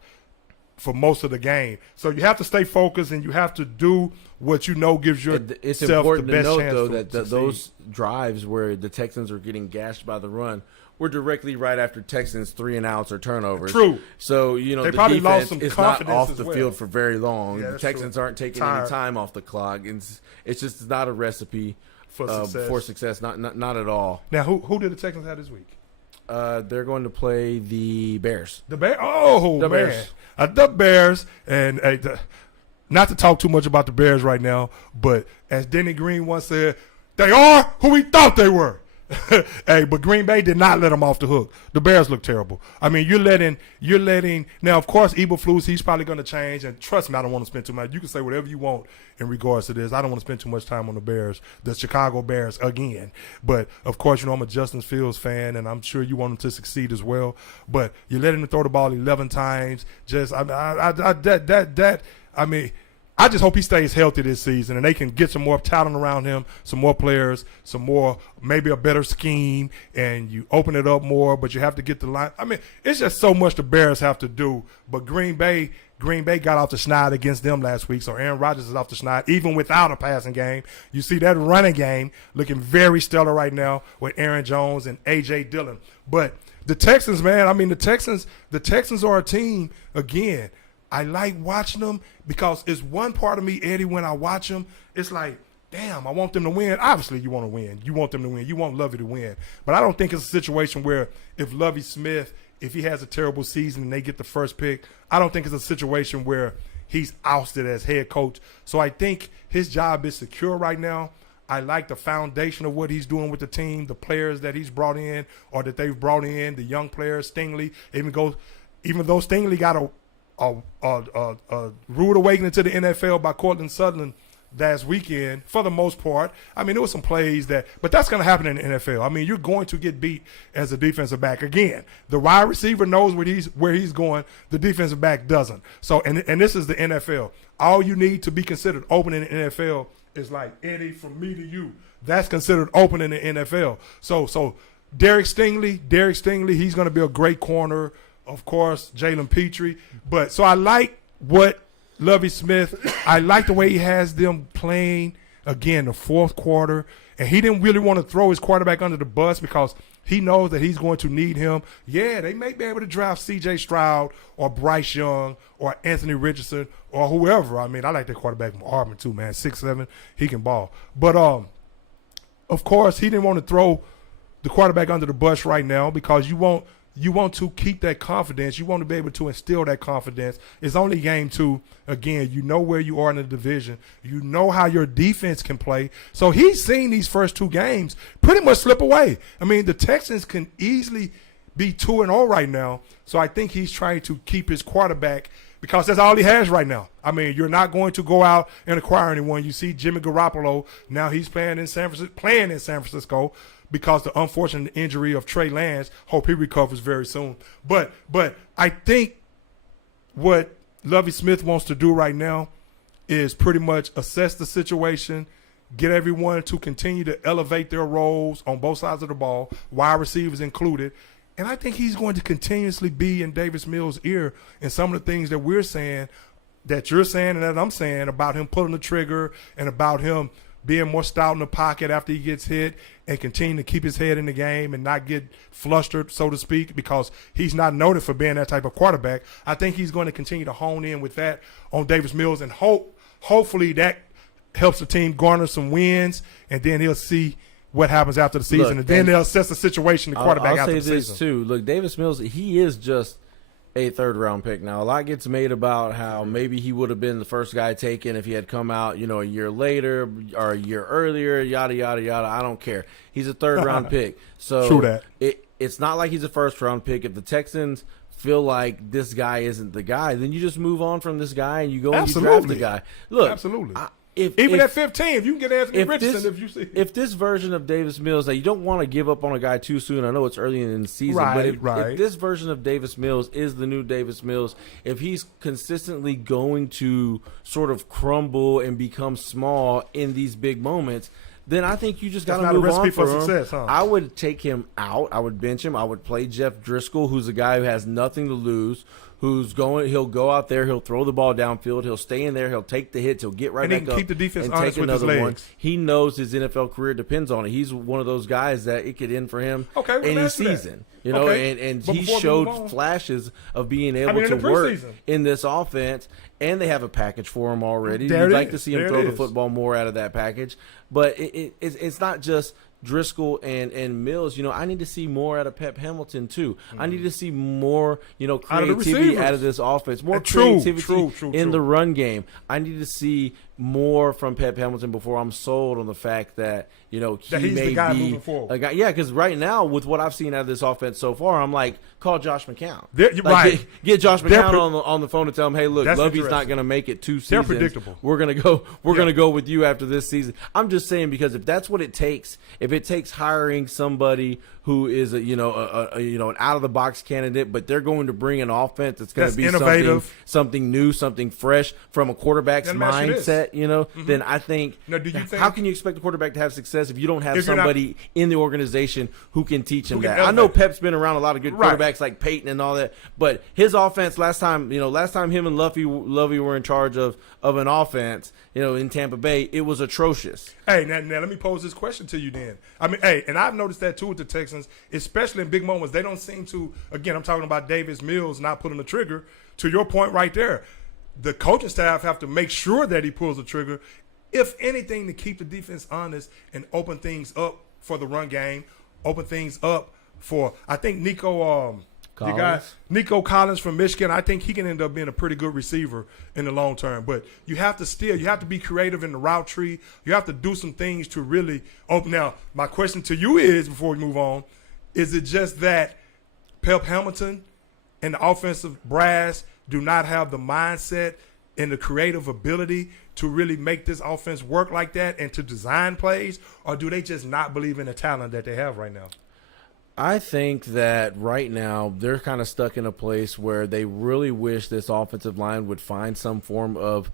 for most of the game. So you have to stay focused and you have to do what you know gives yourself the best chance. It's important to note, though, that those drives where the Texans are getting gashed by the run were directly right after Texans 3-and-outs or turnovers. True. So, they the probably defense lost some is not confidence off the as field for very long. Yeah, the Texans aren't taking any time off the clock. And it's just not a recipe for success. Not at all. Now, who did the Texans have this week? They're going to play the Bears. The Bears? Oh, the man. Bears. The Bears. And not to talk too much about the Bears right now, but as Denny Green once said, they are who we thought they were. Hey, but Green Bay did not let him off the hook. The Bears look terrible. I mean, you're letting now. Of course, Eberflus, he's probably going to change. And trust me, I don't want to spend too much. You can say whatever you want in regards to this. I don't want to spend too much time on the Bears, the Chicago Bears again. But of course, I'm a Justin Fields fan, and I'm sure you want him to succeed as well. But you're letting him throw the ball 11 times. I mean. I just hope he stays healthy this season and they can get some more talent around him, some more players, some more, maybe a better scheme, and you open it up more, but you have to get the line. I mean, it's just so much the Bears have to do. But Green Bay got off the schneid against them last week, so Aaron Rodgers is off the schneid, even without a passing game. You see that running game looking very stellar right now with Aaron Jones and A.J. Dillon. But the Texans, man, I mean, the Texans are a team, again, I like watching them because it's one part of me, Eddie, when I watch them, it's like, damn, I want them to win. Obviously, you want to win. You want them to win. You want Lovey to win. But I don't think it's a situation where if Lovey Smith, if he has a terrible season and they get the first pick, I don't think it's a situation where he's ousted as head coach. So I think his job is secure right now. I like the foundation of what he's doing with the team, the players that he's brought in or that they've brought in, the young players, Stingley. Even though Stingley got a rude awakening to the NFL by Cortland Sutherland last weekend, for the most part. I mean, there were some plays but that's going to happen in the NFL. I mean, you're going to get beat as a defensive back. Again, the wide receiver knows where he's going. The defensive back doesn't. So, and this is the NFL. All you need to be considered open in the NFL is like, Eddie, from me to you. That's considered open in the NFL. So Derek Stingley, he's going to be a great corner. Of course, Jalen Petrie. But so I like what Lovie Smith, I like the way he has them playing, again, the fourth quarter. And he didn't really want to throw his quarterback under the bus because he knows that he's going to need him. Yeah, they may be able to draft C.J. Stroud or Bryce Young or Anthony Richardson or whoever. I mean, I like that quarterback from Auburn too, man. 6'7", he can ball. But, of course, he didn't want to throw the quarterback under the bus right now because you want to keep that confidence. You want to be able to instill that confidence. It's only game 2. Again, you know where you are in the division. You know how your defense can play. So he's seen these first 2 games pretty much slip away. I mean, the Texans can easily be 2-0 right now. So I think he's trying to keep his quarterback because that's all he has right now. I mean, you're not going to go out and acquire anyone. You see Jimmy Garoppolo, now he's playing in San Francisco. Because the unfortunate injury of Trey Lance, hope he recovers very soon. But I think what Lovie Smith wants to do right now is pretty much assess the situation, get everyone to continue to elevate their roles on both sides of the ball, wide receivers included. And I think he's going to continuously be in Davis Mills' ear in some of the things that we're saying, that you're saying and that I'm saying about him pulling the trigger and about him being more stout in the pocket after he gets hit and continue to keep his head in the game and not get flustered, so to speak, because he's not noted for being that type of quarterback. I think he's going to continue to hone in with that on Davis Mills and hopefully that helps the team garner some wins, and then he'll see what happens after the season. And then they'll assess the situation, the quarterback after the season. I'll say this too. Look, Davis Mills, he is just a third-round pick. Now, a lot gets made about how maybe he would have been the first guy taken if he had come out, a year later or a year earlier, yada, yada, yada. I don't care. He's a third-round pick. So true that. It's not like he's a first-round pick. If the Texans feel like this guy isn't the guy, then you just move on from this guy and you go and you draft the guy. Look, absolutely. Even at 15, if you can get Anthony Richardson, if you see. If this version of Davis Mills, you don't want to give up on a guy too soon. I know it's early in the season, but if this version of Davis Mills is the new Davis Mills, if he's consistently going to sort of crumble and become small in these big moments, then I think you just got to move on for him. Success, huh? I would take him out. I would bench him. I would play Jeff Driscoll, who's a guy who has nothing to lose, he'll go out there, he'll throw the ball downfield, he'll stay in there, he'll take the hits, he'll get right back up, keep the defense and honest take with his another one. legs. He knows his NFL career depends on it. He's one of those guys that it could end for him any season. And he showed flashes of being able to work in this offense, and they have a package for him already. You'd like to see him throw the football more out of that package. But it's not just Driscoll and Mills. I need to see more out of Pep Hamilton too. I need to see more, creativity out of this offense, more creativity in the run game. I need to see more from Pep Hamilton before I'm sold on the fact that, he That he's may the guy be moving forward. a guy. Yeah, because right now, with what I've seen out of this offense so far, I'm like, call Josh McCown. Right. Get Josh McCown on the phone and tell him, hey, look, That's Lovey's not interesting. going to make it 2 seasons. They're predictable. We're going to go with you after this season. I'm just saying, because if that's what it takes, if it takes hiring somebody who is an out of the box candidate, but they're going to bring an offense that's going to be innovative, something new, something fresh from a quarterback's Then that's what it is. mindset, then I think, Now, do you think, how can you expect a quarterback to have success if you don't have If you're somebody in the organization who can teach him Who can that? I know elevate. Pep's been around a lot of good Right. quarterbacks like Peyton and all that, but his offense last time him and Lovey were in charge of an offense, in Tampa Bay, it was atrocious. Hey, now let me pose this question to you then. I mean, hey, and I've noticed that too with the Texans, especially in big moments. They don't seem to, again, I'm talking about Davis Mills not pulling the trigger. To your point right there, the coaching staff have to make sure that he pulls the trigger, if anything, to keep the defense honest and open things up for the run game, open things up for, I think Nico Collins from Michigan, I think he can end up being a pretty good receiver in the long term. But you have to be creative in the route tree. You have to do some things to really open. Now, my question to you is, before we move on, is it just that Pep Hamilton and the offensive brass do not have the mindset and the creative ability to really make this offense work like that and to design plays, or do they just not believe in the talent that they have right now? I think that right now they're kind of stuck in a place where they really wish this offensive line would find some form of,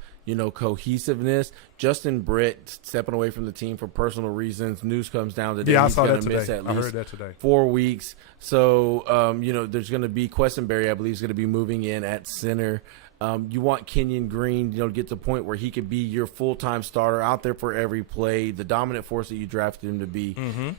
cohesiveness. Justin Britt stepping away from the team for personal reasons. News comes down today. Yeah, I he's saw going that to today. miss at I least heard that today. 4 weeks. So, there's going to be Questenberry, I believe, is going to be moving in at center. You want Kenyon Green, to get to the point where he could be your full-time starter out there for every play, the dominant force that you drafted him to be. Mm-hmm.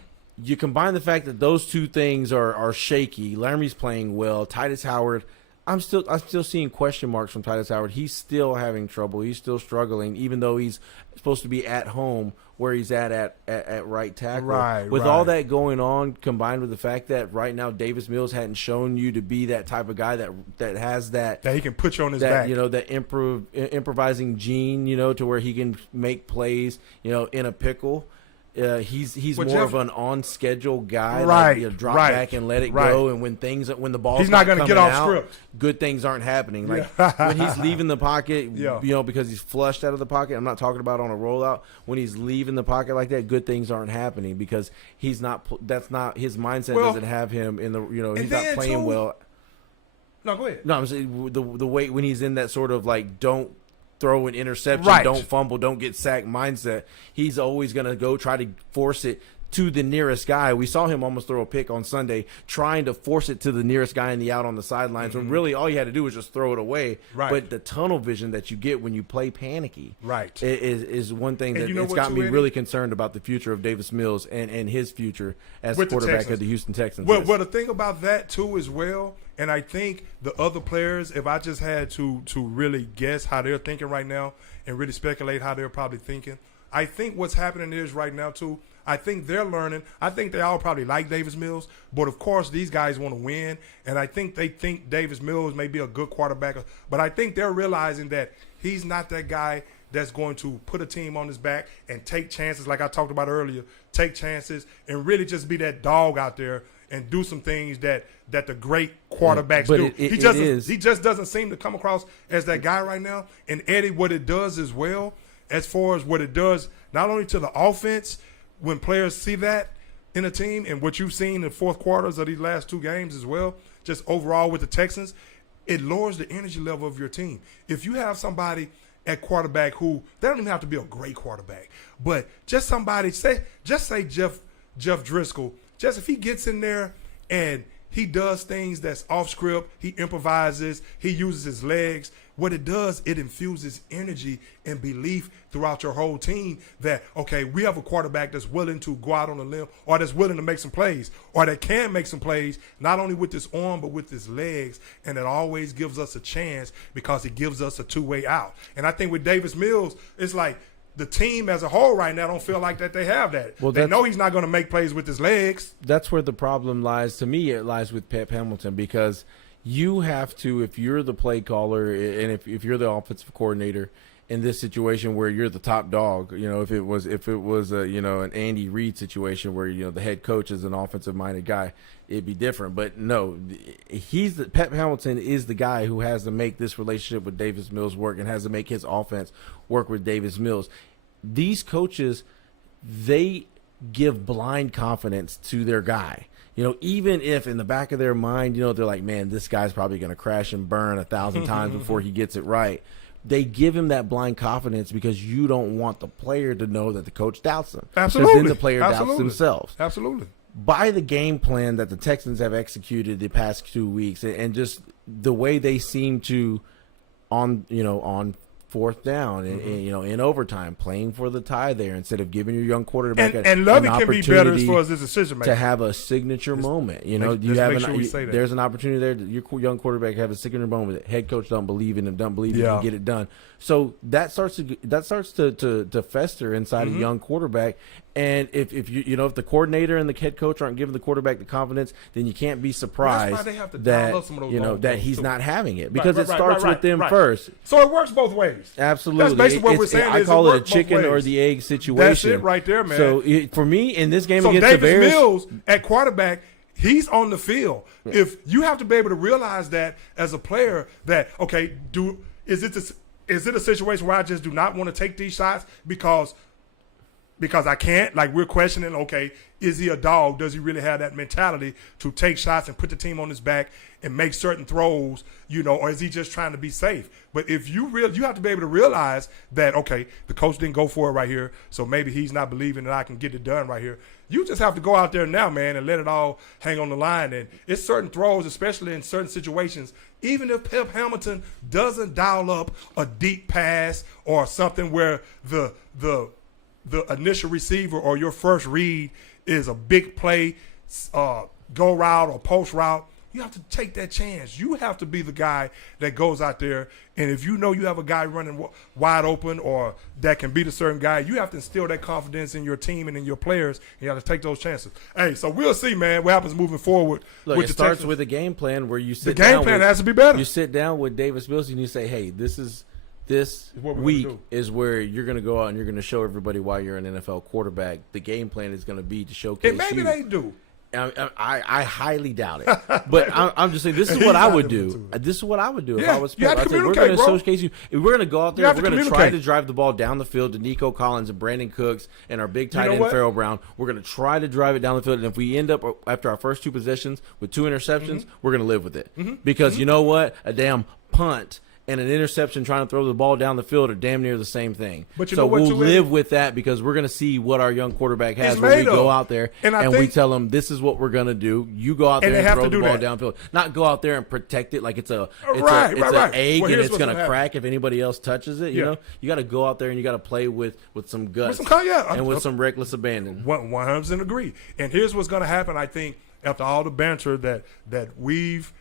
You combine the fact that those two things are shaky. Laramie's playing well. Titus Howard, I'm still seeing question marks from Titus Howard. He's still having trouble. He's still struggling, even though he's supposed to be at home where he's at right tackle. With all that going on, combined with the fact that right now Davis Mills hadn't shown you to be that type of guy that has that he can put you on his back. That improvising gene, to where he can make plays, in a pickle. He's more of an on schedule guy, right? Drop back and let it go. And when the ball's he's not going to get off script, good things aren't happening. Like when he's leaving the pocket, because he's flushed out of the pocket. I'm not talking about on a rollout. When he's leaving the pocket like that, good things aren't happening because he's not. That's not his mindset. Doesn't have him in the. He's not playing well. No, go ahead. No, I'm saying the way when he's in that sort of don't throw an interception, don't fumble, don't get sacked mindset. He's always going to go try to force it to the nearest guy. We saw him almost throw a pick on Sunday, trying to force it to the nearest guy in the out on the sidelines. When really all you had to do was just throw it away. Right. But the tunnel vision that you get when you play panicky, is one thing that it's got me really concerned about the future of Davis Mills and his future as quarterback of the Houston Texans. Well, the thing about that too as well. And I think the other players, if I just had to really guess how they're thinking right now and really speculate how they're probably thinking, I think what's happening is right now too, I think they're learning. I think they all probably like Davis Mills, but of course these guys want to win, and I think they think Davis Mills may be a good quarterback, but I think they're realizing that he's not that guy that's going to put a team on his back and take chances like I talked about earlier, take chances and really just be that dog out there and do some things that the great quarterbacks do. He just doesn't seem to come across as that guy right now. And Eddie, what it does as well, as far as what it does, not only to the offense, when players see that in a team and what you've seen in the fourth quarters of these last 2 games as well, just overall with the Texans, it lowers the energy level of your team. If you have somebody at quarterback who, they don't even have to be a great quarterback, but just somebody, say Jeff Driscoll, just if he gets in there and he does things that's off script, he improvises, he uses his legs, what it does, it infuses energy and belief throughout your whole team that, okay, we have a quarterback that's willing to go out on a limb or that's willing to make some plays or that can make some plays, not only with his arm but with his legs, and it always gives us a chance because it gives us a two-way out. And I think with Davis Mills, it's like, the team as a whole right now don't feel like that they have that. Well, they know he's not going to make plays with his legs. That's where the problem lies. To me, it lies with Pep Hamilton because you have to, if you're the play caller and if you're the offensive coordinator in this situation where you're the top dog. If it was an Andy Reid situation where the head coach is an offensive minded guy, it'd be different. But no, Pep Hamilton is the guy who has to make this relationship with Davis Mills work and has to make his offense work with Davis Mills. These coaches, they give blind confidence to their guy. Even if in the back of their mind, they're like, man, this guy's probably going to crash and burn 1,000 times before he gets it right. They give him that blind confidence because you don't want the player to know that the coach doubts them. Absolutely. Because then the player doubts themselves. Absolutely. By the game plan that the Texans have executed the past 2 weeks, and just the way they seem to on fourth down and in overtime, playing for the tie there instead of giving your young quarterback and Lovey can be better as far as his decision making to have a signature moment. There's an opportunity there. Your young quarterback have a signature moment. The head coach don't believe in him, don't believe he can get it done. So that starts to fester inside a young quarterback. And if the coordinator and the head coach aren't giving the quarterback the confidence, then you can't be surprised that he's not having it, because it starts with them first. So it works both ways. Absolutely, that's basically what we're saying. I call it a chicken or the egg situation. That's it right there, man. So for me, in this game against Davis the Bears, Mills at quarterback, he's on the field. Yeah. If you have to be able to realize that as a player, that is it a situation where I just do not want to take these shots because I can't? Like, we're questioning, is he a dog? Does he really have that mentality to take shots and put the team on his back and make certain throws, or is he just trying to be safe? But if you have to be able to realize that, the coach didn't go for it right here, so maybe he's not believing that I can get it done right here. You just have to go out there now, man, and let it all hang on the line. And it's certain throws, especially in certain situations, even if Pep Hamilton doesn't dial up a deep pass or something where the initial receiver or your first read is a big play, go route or post route, you have to take that chance. You have to be the guy that goes out there, and if you know you have a guy running wide open or that can beat a certain guy, you have to instill that confidence in your team and in your players. You have to take those chances. Hey, so we'll see, man, what happens moving forward. Look, it starts with a game plan where you sit down. The game plan has to be better. You sit down with Davis Mills and you say, hey, this week is where you're going to go out and you're going to show everybody why you're an NFL quarterback. The game plan is going to be to showcase and maybe they do. I highly doubt it. But I'm just saying, this is what I would do. This is what I would do if I was Pep. I said, we're going to showcase you. We're going to go out there. We're going to try to drive the ball down the field to Nico Collins and Brandon Cooks and our big tight end, Farrell Brown. We're going to try to drive it down the field. And if we end up, after our first two possessions, with 2 interceptions, we're going to live with it. Because you know what? A damn punt and an interception trying to throw the ball down the field are damn near the same thing. But we'll live with that because we're going to see what our young quarterback has when we go out there and we tell him this is what we're going to do. You go out there and throw the ball downfield. Not go out there and protect it like it's an egg and it's going to crack if anybody else touches it. You know, you got to go out there and you got to play with some guts and with some reckless abandon. 100% agree. And here's what's going to happen, I think, after all the banter that we've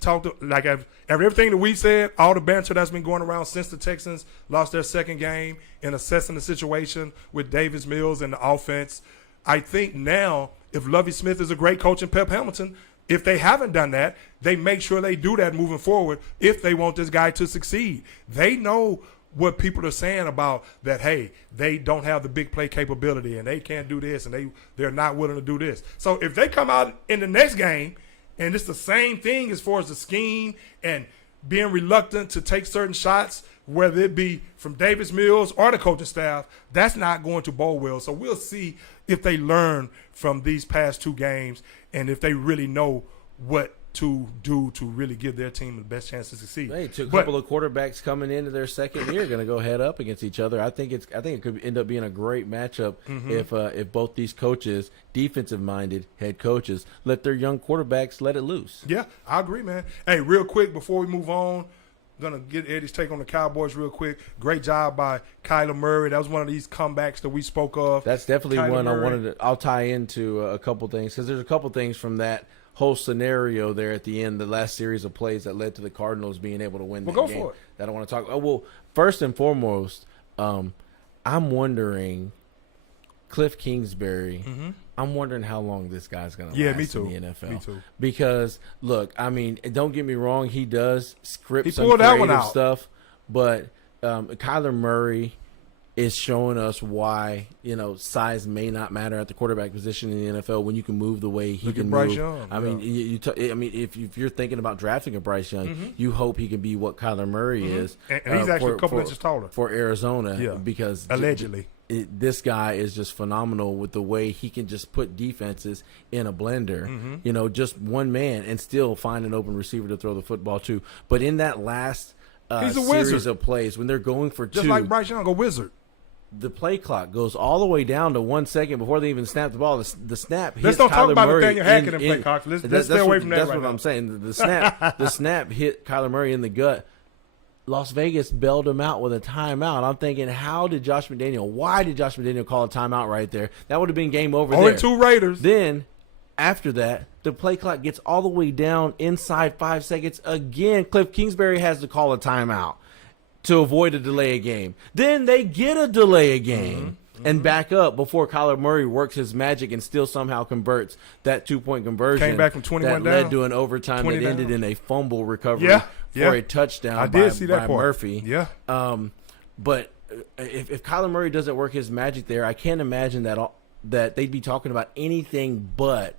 talked, like everything that we've said, all the banter that's been going around since the Texans lost their second game in assessing the situation with Davis Mills and the offense. I think now, if Lovie Smith is a great coach and Pep Hamilton, if they haven't done that, they make sure they do that moving forward if they want this guy to succeed. They know what people are saying about that, hey, they don't have the big play capability and they can't do this and they're not willing to do this. So if they come out in the next game and it's the same thing as far as the scheme and being reluctant to take certain shots, whether it be from Davis Mills or the coaching staff, that's not going to bode well. So we'll see if they learn from these past 2 games and if they really know what to do to really give their team the best chance to succeed. Hey, a couple of quarterbacks coming into their second year going to go head up against each other. I think it could end up being a great matchup if both these coaches, defensive-minded head coaches, let their young quarterbacks let it loose. Yeah, I agree, man. Hey, real quick before we move on, I'm going to get Eddie's take on the Cowboys real quick. Great job by Kyler Murray. That was one of these comebacks that we spoke of. That's definitely one I wanted to – I'll tie into a couple things because there's a couple things from that whole scenario there at the end, the last series of plays that led to the Cardinals being able to win that game. For it. That I want to talk about. Well, first and foremost, I'm wondering Cliff Kingsbury. I'm wondering how long this guy's going to last in the NFL. Me too. Because, look, I mean, don't get me wrong, he does script some creative stuff, but Kyler Murray is showing us why, size may not matter at the quarterback position in the NFL when you can move the way he can Bryce move. Young, I mean, if you're thinking about drafting a Bryce Young, you hope he can be what Kyler Murray is. And he's actually a couple inches taller. For Arizona, because allegedly. This guy is just phenomenal with the way he can just put defenses in a blender, just one man and still find an open receiver to throw the football to. But in that last he's a series wizard. of plays, when they're going for just two, like Bryce Young, a wizard. the play clock goes all the way down to 1 second before they even snap the ball. The snap hits Let's don't talk Kyler about Murray Nathaniel Hackett and play clock. Let's stay away from that That's right what now. I'm saying. The snap hit Kyler Murray in the gut. Las Vegas bailed him out with a timeout. I'm thinking, why did Josh McDaniel call a timeout right there? That would have been game over there. 0-2 Raiders. Then, after that, the play clock gets all the way down inside 5 seconds. Again, Cliff Kingsbury has to call a timeout to avoid a delay of game. Then they get a delay of game and back up before Kyler Murray works his magic and still somehow converts that 2-point conversion. Came back from 21 that down. led to an overtime that ended in a fumble recovery Yeah. for a touchdown I by, did see that by part. Murphy. Yeah. But if Kyler Murray doesn't work his magic there, I can't imagine that they'd be talking about anything but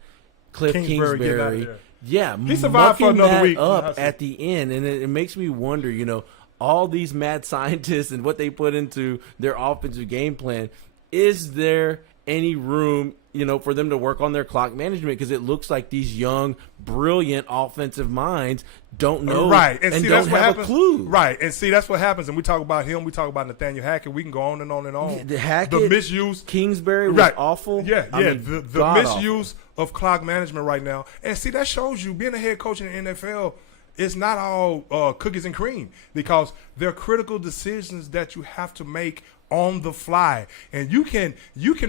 Cliff Kingsbury getting out of Kingsbury. there. Yeah, He survived for mucking another that week. up at the end, and it makes me wonder, all these mad scientists and what they put into their offensive game plan. Is there any room, for them to work on their clock management? Because it looks like these young, brilliant offensive minds don't know and see, don't that's what have happens. a clue. Right, and see, that's what happens. And we talk about him. We talk about Nathaniel Hackett. We can go on and on and on. The Hackett, the misuse. Kingsbury was awful. Yeah, I mean, the misuse of clock management right now. And see, that shows you being a head coach in the NFL, it's not all cookies and cream, because there are critical decisions that you have to make on the fly. And you can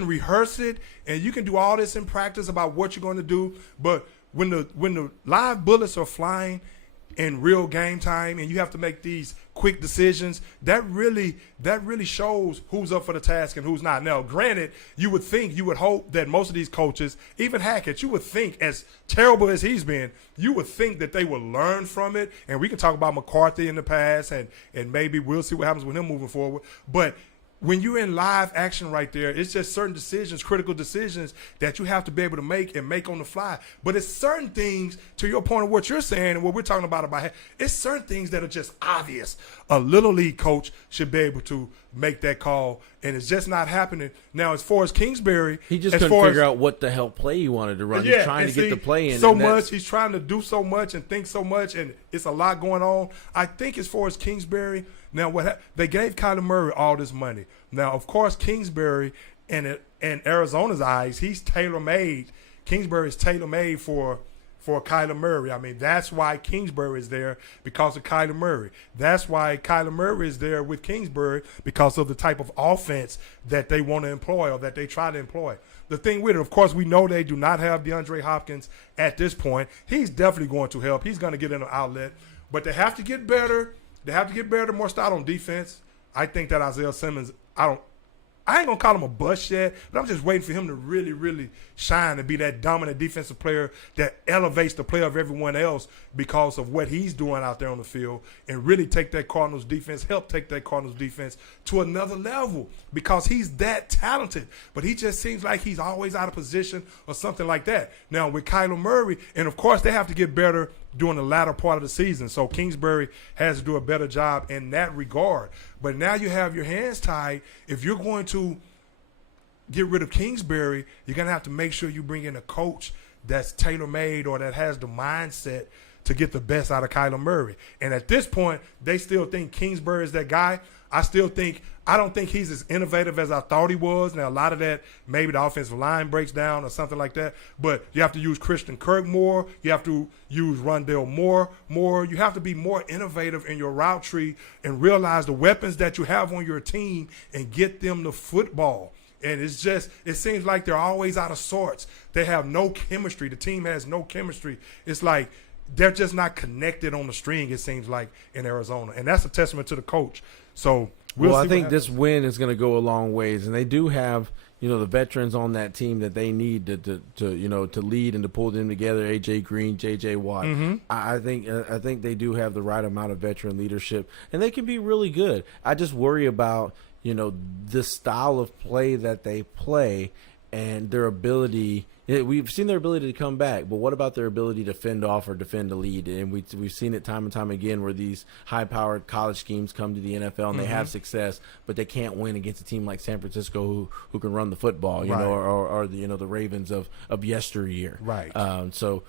rehearse it and you can do all this in practice about what you're going to do, but when the live bullets are flying in real game time and you have to make these quick decisions, that really shows who's up for the task and who's not. Now, granted, you would hope that most of these coaches, even Hackett, you would think, as terrible as he's been, you would think that they would learn from it. And we can talk about McCarthy in the past, and maybe we'll see what happens with him moving forward. But when you're in live action right there, it's just certain decisions, critical decisions that you have to be able to make on the fly. But it's certain things, to your point of what you're saying and what we're talking about, it's certain things that are just obvious. A little league coach should be able to make that call, and it's just not happening. Now, as far as Kingsbury, he just couldn't figure out what the hell play he wanted to run. He's trying to get the play in. He's trying to do so much and think so much, and it's a lot going on. I think as far as Kingsbury, now they gave Kyler Murray all this money. Now, of course, Kingsbury, in Arizona's eyes, he's tailor-made. Kingsbury is tailor-made for Kyler Murray. I mean, that's why Kingsbury is there, because of Kyler Murray. That's why Kyler Murray is there with Kingsbury, because of the type of offense that they want to employ or that they try to employ. The thing with it, of course, we know they do not have DeAndre Hopkins at this point. He's definitely going to help. He's going to get in an outlet. But they have to get better. They have to get better, more style on defense. I think that Isaiah Simmons, I ain't going to call him a bust yet, but I'm just waiting for him to really, really shine and be that dominant defensive player that elevates the play of everyone else because of what he's doing out there on the field, and really take that Cardinals defense, help take that Cardinals defense to another level, because he's that talented. But he just seems like he's always out of position or something like that. Now, with Kyler Murray, and of course they have to get better during the latter part of the season. So Kingsbury has to do a better job in that regard. But now you have your hands tied. If you're going to get rid of Kingsbury, you're going to have to make sure you bring in a coach that's tailor-made or that has the mindset to get the best out of Kyler Murray. And at this point, they still think Kingsbury is that guy. I don't think he's as innovative as I thought he was. Now, a lot of that, maybe the offensive line breaks down or something like that. But you have to use Christian Kirk more. You have to use Rondale Moore more. You have to be more innovative in your route tree and realize the weapons that you have on your team and get them the football. And it seems like they're always out of sorts. They have no chemistry. The team has no chemistry. It's like they're just not connected on the string, it seems like, in Arizona. And that's a testament to the coach. So I think this win is going to go a long ways. And they do have, the veterans on that team that they need to lead and to pull them together. AJ Green, JJ Watt. Mm-hmm. I think they do have the right amount of veteran leadership, and they can be really good. I just worry about the style of play that they play and their ability. We've seen their ability to come back, but what about their ability to fend off or defend a lead? And we've seen it time and time again where these high-powered college schemes come to the NFL and they have success, but they can't win against a team like San Francisco who can run the football, or the Ravens of yesteryear. Right. So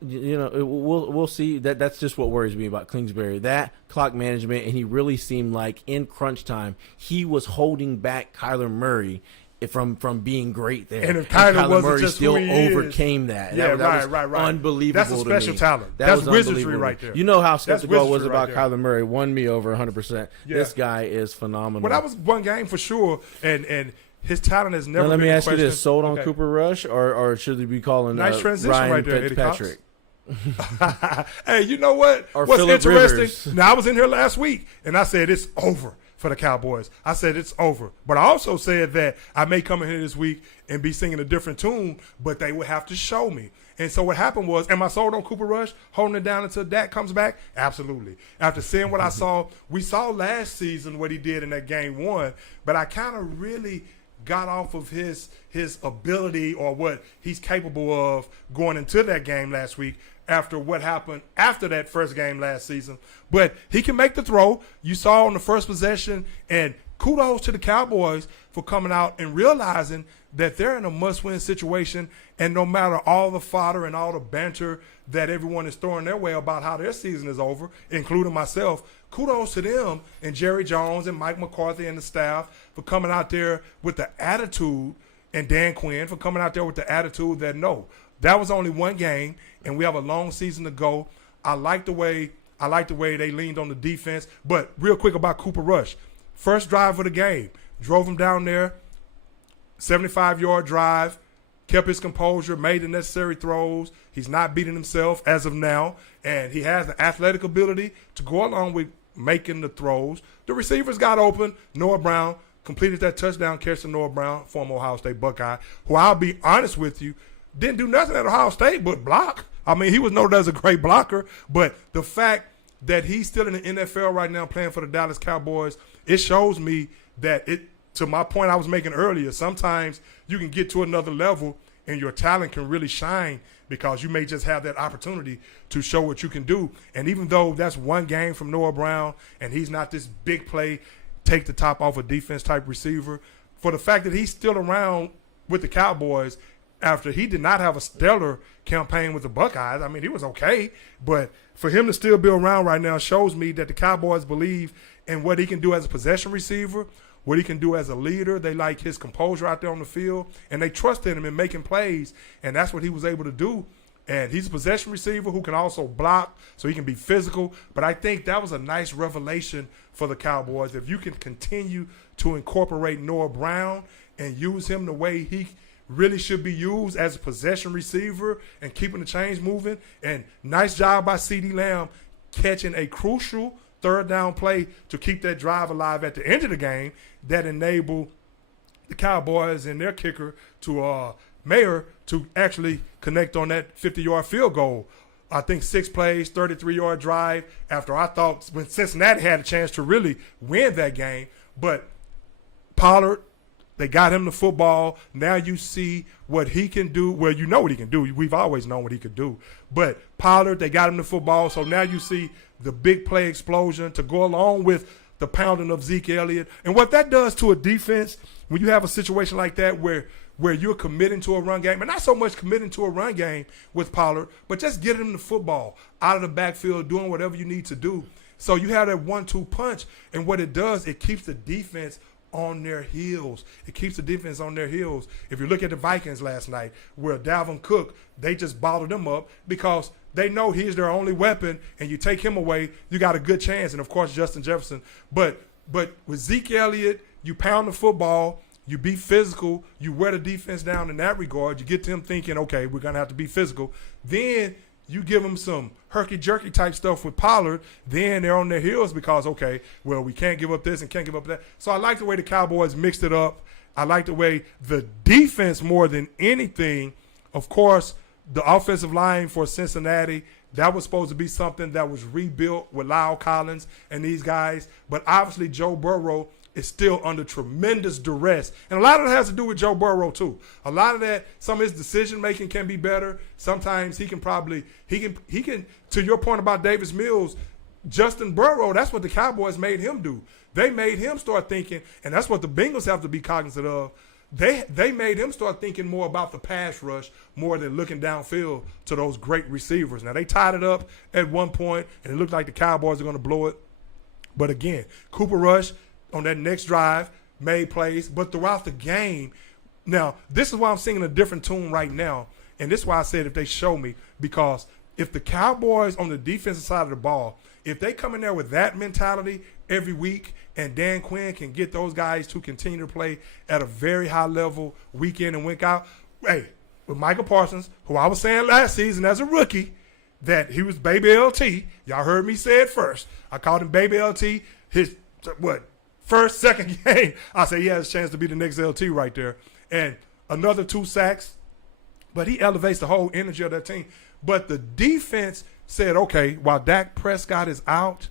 we'll see. That's just what worries me about Kingsbury. That clock management, and he really seemed like in crunch time he was holding back Kyler Murray from being great there. And if Kyler wasn't Murray just still who he overcame that. Yeah, that right. was unbelievable. That's a special talent. That That's was wizardry unbelievable. right there. You know how skeptical I was about there. Kyler Murray. Won me over 100%. Yeah. This guy is phenomenal. Well, that was one game for sure, and his talent has never now, let been me in ask you question. this. Sold on Okay. Cooper Rush, or should we be calling Nice transition Ryan right there, Eddie Cox. Fitzpatrick? Hey, you know what? Or What's Phillip interesting? Rivers. Now, I was in here last week, and I said it's over for the Cowboys. I said it's over. But I also said that I may come in here this week and be singing a different tune, but they would have to show me. And so what happened was, am I sold on Cooper Rush, holding it down until Dak comes back? Absolutely. After seeing what I saw, we saw last season what he did in that game one, but I kind of really got off of his ability or what he's capable of going into that game last week after what happened after that first game last season. But he can make the throw. You saw on the first possession, and kudos to the Cowboys for coming out and realizing that they're in a must-win situation, and no matter all the fodder and all the banter that everyone is throwing their way about how their season is over, including myself, kudos to them and Jerry Jones and Mike McCarthy and the staff for coming out there with the attitude, and Dan Quinn for coming out there with the attitude that, no, that was only one game, and we have a long season to go. I like the way they leaned on the defense. But real quick about Cooper Rush. First drive of the game, drove him down there, 75-yard drive, kept his composure, made the necessary throws. He's not beating himself as of now, and he has the athletic ability to go along with making the throws. The receivers got open. Noah Brown completed that touchdown catch to Noah Brown, former Ohio State Buckeye, who I'll be honest with you, didn't do nothing at Ohio State but block. I mean, he was noted as a great blocker, but the fact that he's still in the NFL right now playing for the Dallas Cowboys, it shows me that to my point I was making earlier, sometimes you can get to another level and your talent can really shine because you may just have that opportunity to show what you can do. And even though that's one game from Noah Brown and he's not this big play, take the top off a defense type receiver, for the fact that he's still around with the Cowboys after he did not have a stellar campaign with the Buckeyes. I mean, he was okay, but for him to still be around right now shows me that the Cowboys believe in what he can do as a possession receiver, what he can do as a leader. They like his composure out there on the field, and they trusted him in making plays, and that's what he was able to do. And he's a possession receiver who can also block, so he can be physical. But I think that was a nice revelation for the Cowboys. If you can continue to incorporate Noah Brown and use him the way he really should be used as a possession receiver and keeping the chains moving. And nice job by CeeDee Lamb catching a crucial third down play to keep that drive alive at the end of the game that enabled the Cowboys and their kicker to Mayer to actually connect on that 50-yard field goal. I think 6 plays, 33-yard drive after I thought when Cincinnati had a chance to really win that game. But Pollard, they got him the football. Now you see what he can do. Well, you know what he can do. We've always known what he could do. But Pollard, they got him the football. So now you see the big play explosion to go along with the pounding of Zeke Elliott. And what that does to a defense when you have a situation like that where you're committing to a run game, and not so much committing to a run game with Pollard, but just getting him the football out of the backfield, doing whatever you need to do. So you have that 1-2 punch, and what it does, it keeps the defense on their heels. It keeps the defense on their heels. If you look at the Vikings last night, where Dalvin Cook, they just bottled him up because they know he's their only weapon, and you take him away, you got a good chance. And, of course, Justin Jefferson. But with Zeke Elliott, you pound the football, you be physical, you wear the defense down in that regard. You get to him thinking, okay, we're going to have to be physical. Then You give them some herky-jerky type stuff with Pollard, then they're on their heels because, okay, well, we can't give up this and can't give up that. So I like the way the Cowboys mixed it up. I like the way the defense more than anything. Of course, the offensive line for Cincinnati, that was supposed to be something that was rebuilt with Lyle Collins and these guys. But obviously Joe Burrow is still under tremendous duress. And a lot of that has to do with Joe Burrow too. A lot of that, some of his decision making can be better. Sometimes he can, to your point about Davis Mills, Justin Burrow, that's what the Cowboys made him do. They made him start thinking, and that's what the Bengals have to be cognizant of. They made him start thinking more about the pass rush more than looking downfield to those great receivers. Now, they tied it up at one point, and it looked like the Cowboys are going to blow it. But again, Cooper Rush on that next drive made plays. But throughout the game, now, this is why I'm singing a different tune right now. And this is why I said if they show me, because if the Cowboys on the defensive side of the ball, if they come in there with that mentality every week and Dan Quinn can get those guys to continue to play at a very high level week in and week out, hey, with Michael Parsons, who I was saying last season as a rookie, that he was Baby LT. Y'all heard me say it first. I called him Baby LT. His, first, second game, I said he has a chance to be the next LT right there. And another 2 sacks, but he elevates the whole energy of that team. But the defense said, okay, while Dak Prescott is out,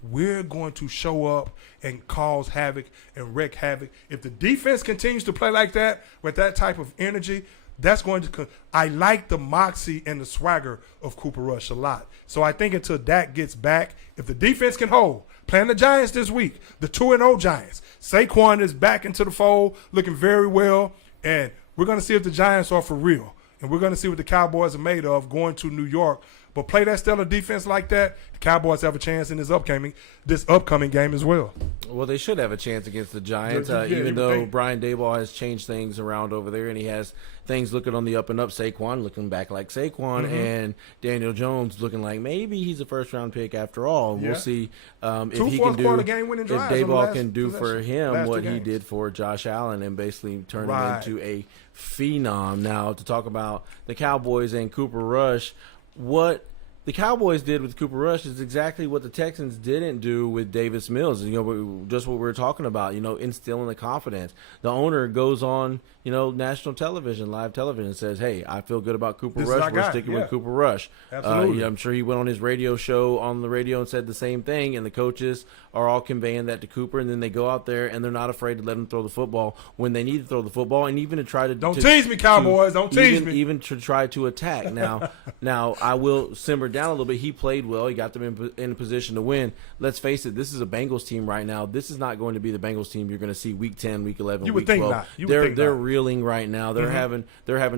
we're going to show up and cause havoc and wreak havoc. If the defense continues to play like that with that type of energy, that's going to – I like the moxie and the swagger of Cooper Rush a lot. So I think until Dak gets back, if the defense can hold, playing the Giants this week, the 2-0 Giants, Saquon is back into the fold, looking very well, and we're going to see if the Giants are for real. And we're going to see what the Cowboys are made of going to New York. But play that stellar defense like that, the Cowboys have a chance in this upcoming game as well. Well, they should have a chance against the Giants, even though Brian Daboll has changed things around over there, and he has things looking on the up and up. Saquon looking back like Saquon, and Daniel Jones looking like maybe he's a first-round pick after all. We'll see if he can do, if Daboll can do for him what he did for Josh Allen and basically turn him into a phenom. Now, to talk about the Cowboys and Cooper Rush, what the Cowboys did with Cooper Rush is exactly what the Texans didn't do with Davis Mills. Just what we were talking about, instilling the confidence. The owner goes on, national television, live television, and says, hey, I feel good about Cooper Rush. We're sticking with Cooper Rush. Absolutely. I'm sure he went on his radio show on the radio and said the same thing, and the coaches are all conveying that to Cooper, and then they go out there and they're not afraid to let him throw the football when they need to throw the football, and even to try to don't tease me, Cowboys. Don't tease me. Even to try to attack. Now I will simmer down a little bit. He played well. He got them in a position to win. Let's face it. This is a Bengals team right now. This is not going to be the Bengals team you're going to see week 10, week 11, you week 12. Think not. They're reeling right now. They're having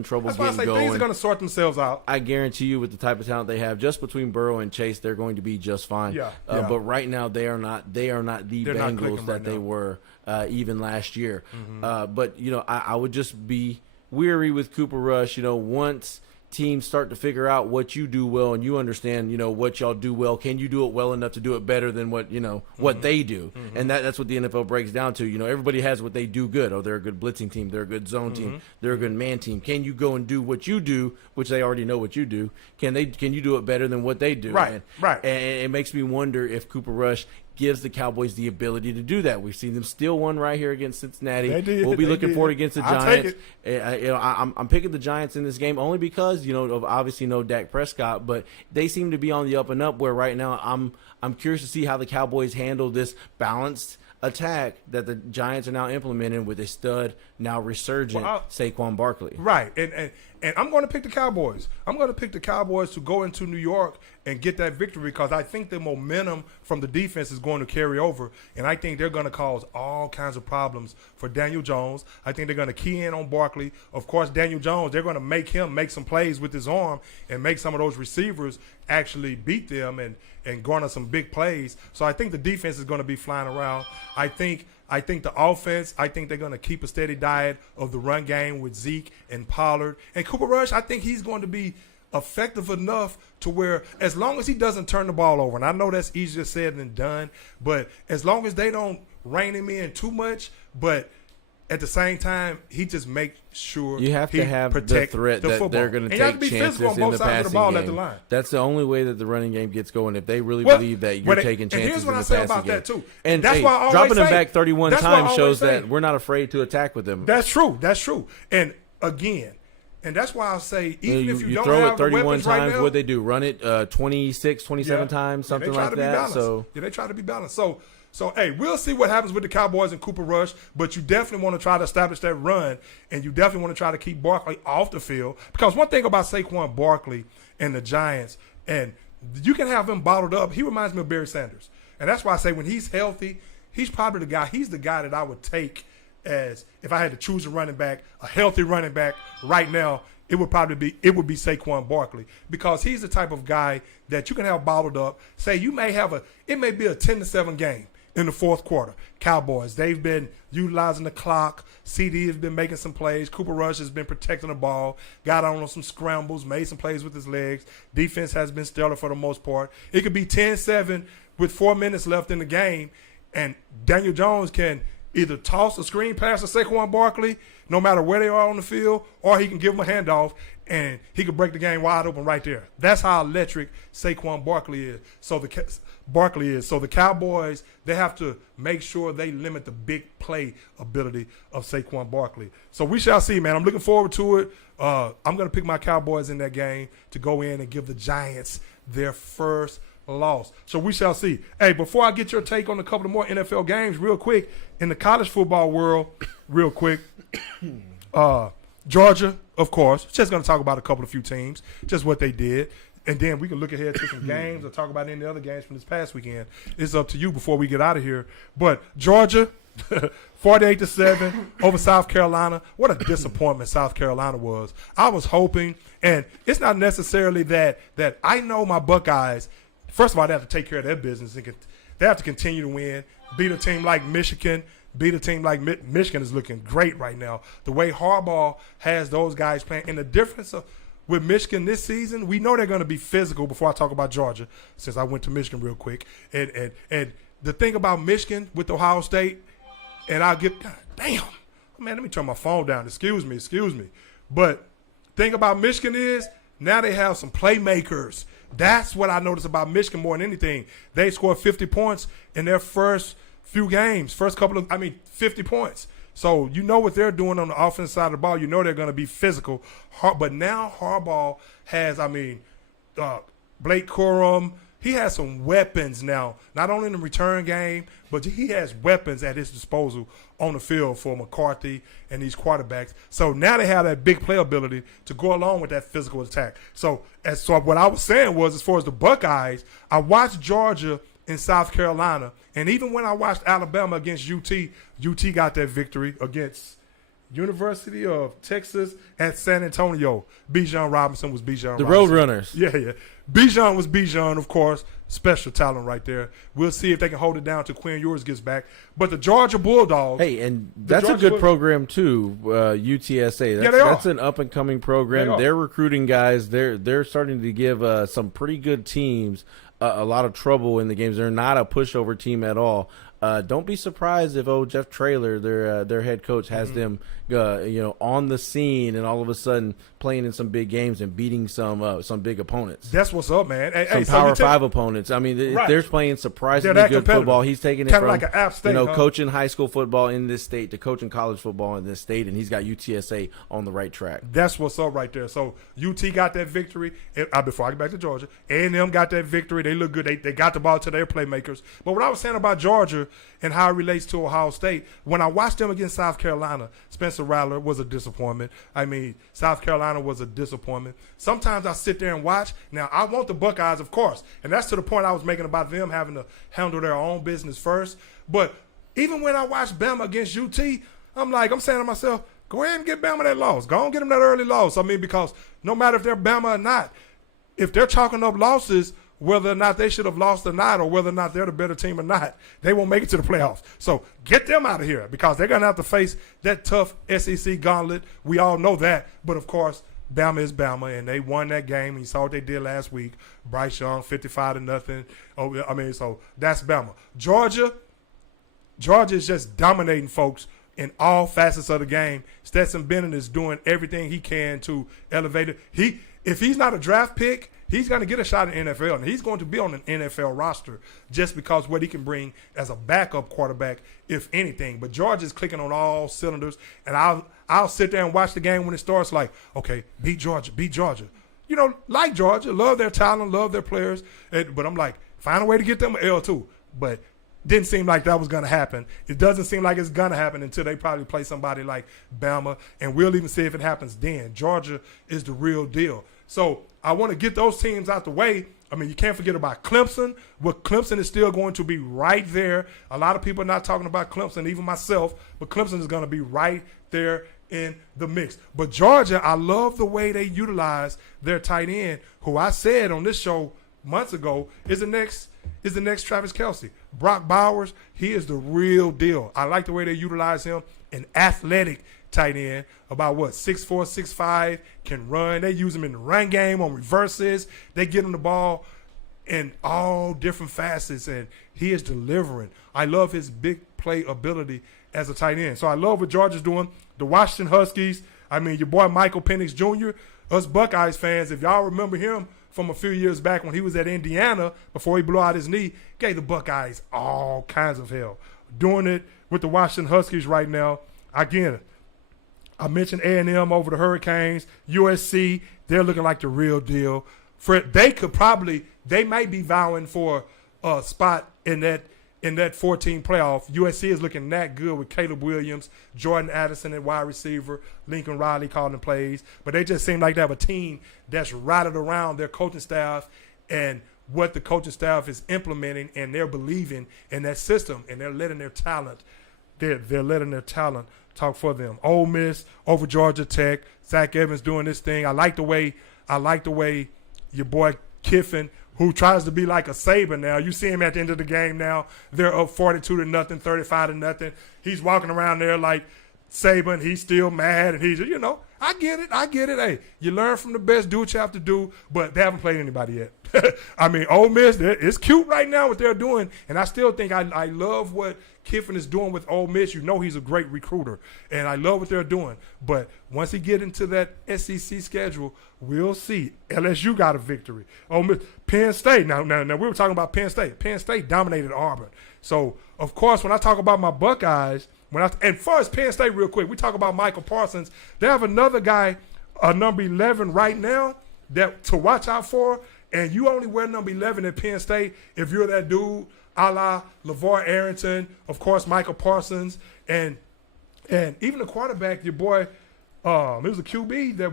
trouble That's why getting I say going. Things are going to sort themselves out. I guarantee you, with the type of talent they have, just between Burrow and Chase, they're going to be just fine. But right now, they are not the Bengals that they were even last year. But I would just be weary with Cooper Rush. Once teams start to figure out what you do well and you understand, what y'all do well, can you do it well enough to do it better than what they do? And that's what the NFL breaks down to. Everybody has what they do good. Oh, they're a good blitzing team. They're a good zone team. They're a good man team. Can you go and do what you do, which they already know what you do? Can you do it better than what they do? Right. And it makes me wonder if Cooper Rush gives the Cowboys the ability to do that. We've seen them steal one right here against Cincinnati. We'll be looking forward against the Giants. I'm picking the Giants in this game only because of obviously no Dak Prescott, but they seem to be on the up and up. Where right now I'm curious to see how the Cowboys handle this balanced attack that the Giants are now implementing with a stud, now resurgent Saquon Barkley. Right, and I'm going to pick the Cowboys. I'm going to pick the Cowboys to go into New York and get that victory because I think the momentum from the defense is going to carry over, and I think they're going to cause all kinds of problems for Daniel Jones. I think they're going to key in on Barkley. Of course, Daniel Jones, they're going to make him make some plays with his arm and make some of those receivers actually beat them and garner some big plays. So I think the defense is going to be flying around. I think the offense, I think they're going to keep a steady diet of the run game with Zeke and Pollard. And Cooper Rush, I think he's going to be effective enough to where as long as he doesn't turn the ball over, and I know that's easier said than done, but as long as they don't rein him in too much, but at the same time, he just makes sure you have to have the threat that they're going to take chances in the passing game. That's the only way that the running game gets going. If they really believe that you're taking chances in the passing game. And here's what I say about that too. And that's why I always dropping them back 31 times shows that we're not afraid to attack with them. That's true. That's true. And again, and that's why I'll say, even if you don't throw have it 31 the weapons times, right now, what they do? Run it 26, 27 times, something like that. So they try to be balanced. So, hey, we'll see what happens with the Cowboys and Cooper Rush, but you definitely want to try to establish that run, and you definitely want to try to keep Barkley off the field. Because one thing about Saquon Barkley and the Giants, and you can have him bottled up. He reminds me of Barry Sanders. And that's why I say when he's healthy, he's probably the guy. He's the guy that I would take as if I had to choose a running back, a healthy running back right now. It would be Saquon Barkley, because he's the type of guy that you can have bottled up. Say it may be a 10-7 game in the fourth quarter. Cowboys, they've been utilizing the clock. CD has been making some plays. Cooper Rush has been protecting the ball, got on some scrambles, made some plays with his legs. Defense has been stellar for the most part. It could be 10-7 with 4 minutes left in the game, and Daniel Jones can either toss a screen pass to Saquon Barkley, no matter where they are on the field, or he can give him a handoff, and he could break the game wide open right there. That's how electric Saquon Barkley is. So the Cowboys, they have to make sure they limit the big play ability of Saquon Barkley. So we shall see, man. I'm looking forward to it. I'm going to pick my Cowboys in that game to go in and give the Giants their first loss. So we shall see. Hey, before I get your take on a couple of more NFL games, real quick, in the college football world, real quick, Georgia, of course, just going to talk about a few teams, just what they did. And then we can look ahead to some games or talk about any other games from this past weekend. It's up to you before we get out of here. But Georgia, 48-7 over South Carolina. What a disappointment South Carolina was. I was hoping, and it's not necessarily that I know my Buckeyes. First of all, they have to take care of their business. They have to continue to win, beat a team like Michigan. Michigan is looking great right now. The way Harbaugh has those guys playing, and the difference with Michigan this season, we know they're going to be physical. Before I talk about Georgia, since I went to Michigan real quick, and the thing about Michigan with Ohio State, and God damn, man, let me turn my phone down. Excuse me. But thing about Michigan is now they have some playmakers. That's what I noticed about Michigan more than anything. They scored 50 points in their first few games, 50 points. So you know what they're doing on the offensive side of the ball. You know they're going to be physical. But now Harbaugh has, Blake Corum. He has some weapons now, not only in the return game, but he has weapons at his disposal on the field for McCarthy and these quarterbacks. So now they have that big playability to go along with that physical attack. So what I was saying was, as far as the Buckeyes, I watched Georgia in South Carolina, and even when I watched Alabama against UT got that victory against University of Texas at San Antonio. Bijan Robinson was Bijan Robinson. The Roadrunners. Yeah. Bijan was Bijan, of course. Special talent right there. We'll see if they can hold it down till Quinn Ewers gets back. But the Georgia Bulldogs. Hey, and that's a good program too, UTSA. That's an up-and-coming program. They're recruiting guys. They're starting to give some pretty good teams a lot of trouble in the games. They're not a pushover team at all. Don't be surprised if Jeff Traylor, their head coach, has them on the scene and all of a sudden playing in some big games and beating some big opponents. That's what's up, man. Some Power 5 opponents. I mean, they're playing surprisingly good football. He's taking it from like an App State, coaching high school football in this state to coaching college football in this state, and he's got UTSA on the right track. That's what's up right there. So UT got that victory. Before I get back to Georgia, A&M got that victory. They look good. They got the ball to their playmakers. But what I was saying about Georgia and how it relates to Ohio State, when I watched them against South Carolina, Spencer Rattler was a disappointment. South Carolina was a disappointment. Sometimes I sit there and watch. Now, I want the Buckeyes, of course, and that's to the point I was making about them having to handle their own business first. But even when I watched Bama against UT, I'm saying to myself, go ahead and get Bama that loss. Go and get them that early loss. Because no matter if they're Bama or not, if they're chalking up losses, whether or not they should have lost or not, or whether or not they're the better team or not, they won't make it to the playoffs. So get them out of here, because they're going to have to face that tough SEC gauntlet. We all know that. But, of course, Bama is Bama, and they won that game. You saw what they did last week. Bryce Young, 55-0. So that's Bama. Georgia is just dominating folks in all facets of the game. Stetson Bennett is doing everything he can to elevate it. If he's not a draft pick, he's going to get a shot in the NFL, and he's going to be on an NFL roster just because what he can bring as a backup quarterback, if anything. But Georgia's clicking on all cylinders, and I'll sit there and watch the game when it starts like, okay, beat Georgia, beat Georgia. You know, like Georgia, love their talent, love their players, but I'm like, find a way to get them an L too. But didn't seem like that was going to happen. It doesn't seem like it's going to happen until they probably play somebody like Bama, and we'll even see if it happens then. Georgia is the real deal. So I want to get those teams out the way. I mean, you can't forget about Clemson. But Clemson is still going to be right there. A lot of people are not talking about Clemson, even myself, but Clemson is going to be right there in the mix. But Georgia, I love the way they utilize their tight end, who I said on this show months ago is the next Travis Kelce. Brock Bowers, he is the real deal. I like the way they utilize him. An athletic tight end, about 6'4", 6'5", can run. They use him in the run game, on reverses. They get him the ball in all different facets, and he is delivering. I love his big play ability as a tight end. So I love what Georgia's doing. The Washington Huskies, I mean, your boy Michael Penix Jr., us Buckeyes fans, if y'all remember him from a few years back when he was at Indiana before he blew out his knee, gave the Buckeyes all kinds of hell. Doing it with the Washington Huskies right now. Again, I mentioned A&M over the Hurricanes. USC, they're looking like the real deal. They might be vowing for a spot in that 14 playoff. USC is looking that good with Caleb Williams, Jordan Addison at wide receiver, Lincoln Riley calling the plays. But they just seem like they have a team that's rotted around their coaching staff and what the coaching staff is implementing, and they're believing in that system, and they're letting their talent talk for them. Ole Miss over Georgia Tech. Zach Evans doing this thing. I like the way your boy Kiffin, who tries to be like a Saban now. You see him at the end of the game now. They're up 42-0, 35-0. He's walking around there like Saban. He's still mad, and he's, I get it. Hey, you learn from the best. Do what you have to do, but they haven't played anybody yet. I mean, Ole Miss, it's cute right now what they're doing, and I still think I love what Kiffin is doing with Ole Miss. He's a great recruiter, and I love what they're doing. But once he get into that SEC schedule, we'll see. LSU got a victory. Ole Miss, Penn State. Now we were talking about Penn State. Penn State dominated Auburn. So, of course, when I talk about my Buckeyes, and far as Penn State real quick, we talk about Michael Parsons. They have another guy, number 11 right now, that to watch out for. And you only wear number 11 at Penn State if you're that dude, a la LeVar Arrington, of course, Michael Parsons, and even the quarterback, your boy, it was a QB that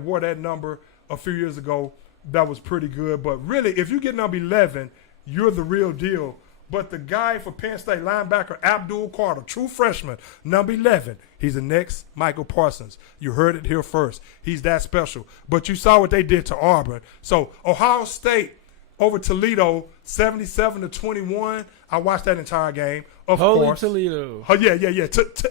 wore that number a few years ago. That was pretty good. But really, if you get number 11, you're the real deal. But the guy for Penn State, linebacker Abdul Carter, true freshman, number 11, he's the next Michael Parsons. You heard it here first. He's that special. But you saw what they did to Auburn. So Ohio State over Toledo, 77-21. I watched that entire game, of course. Toledo. Oh, yeah.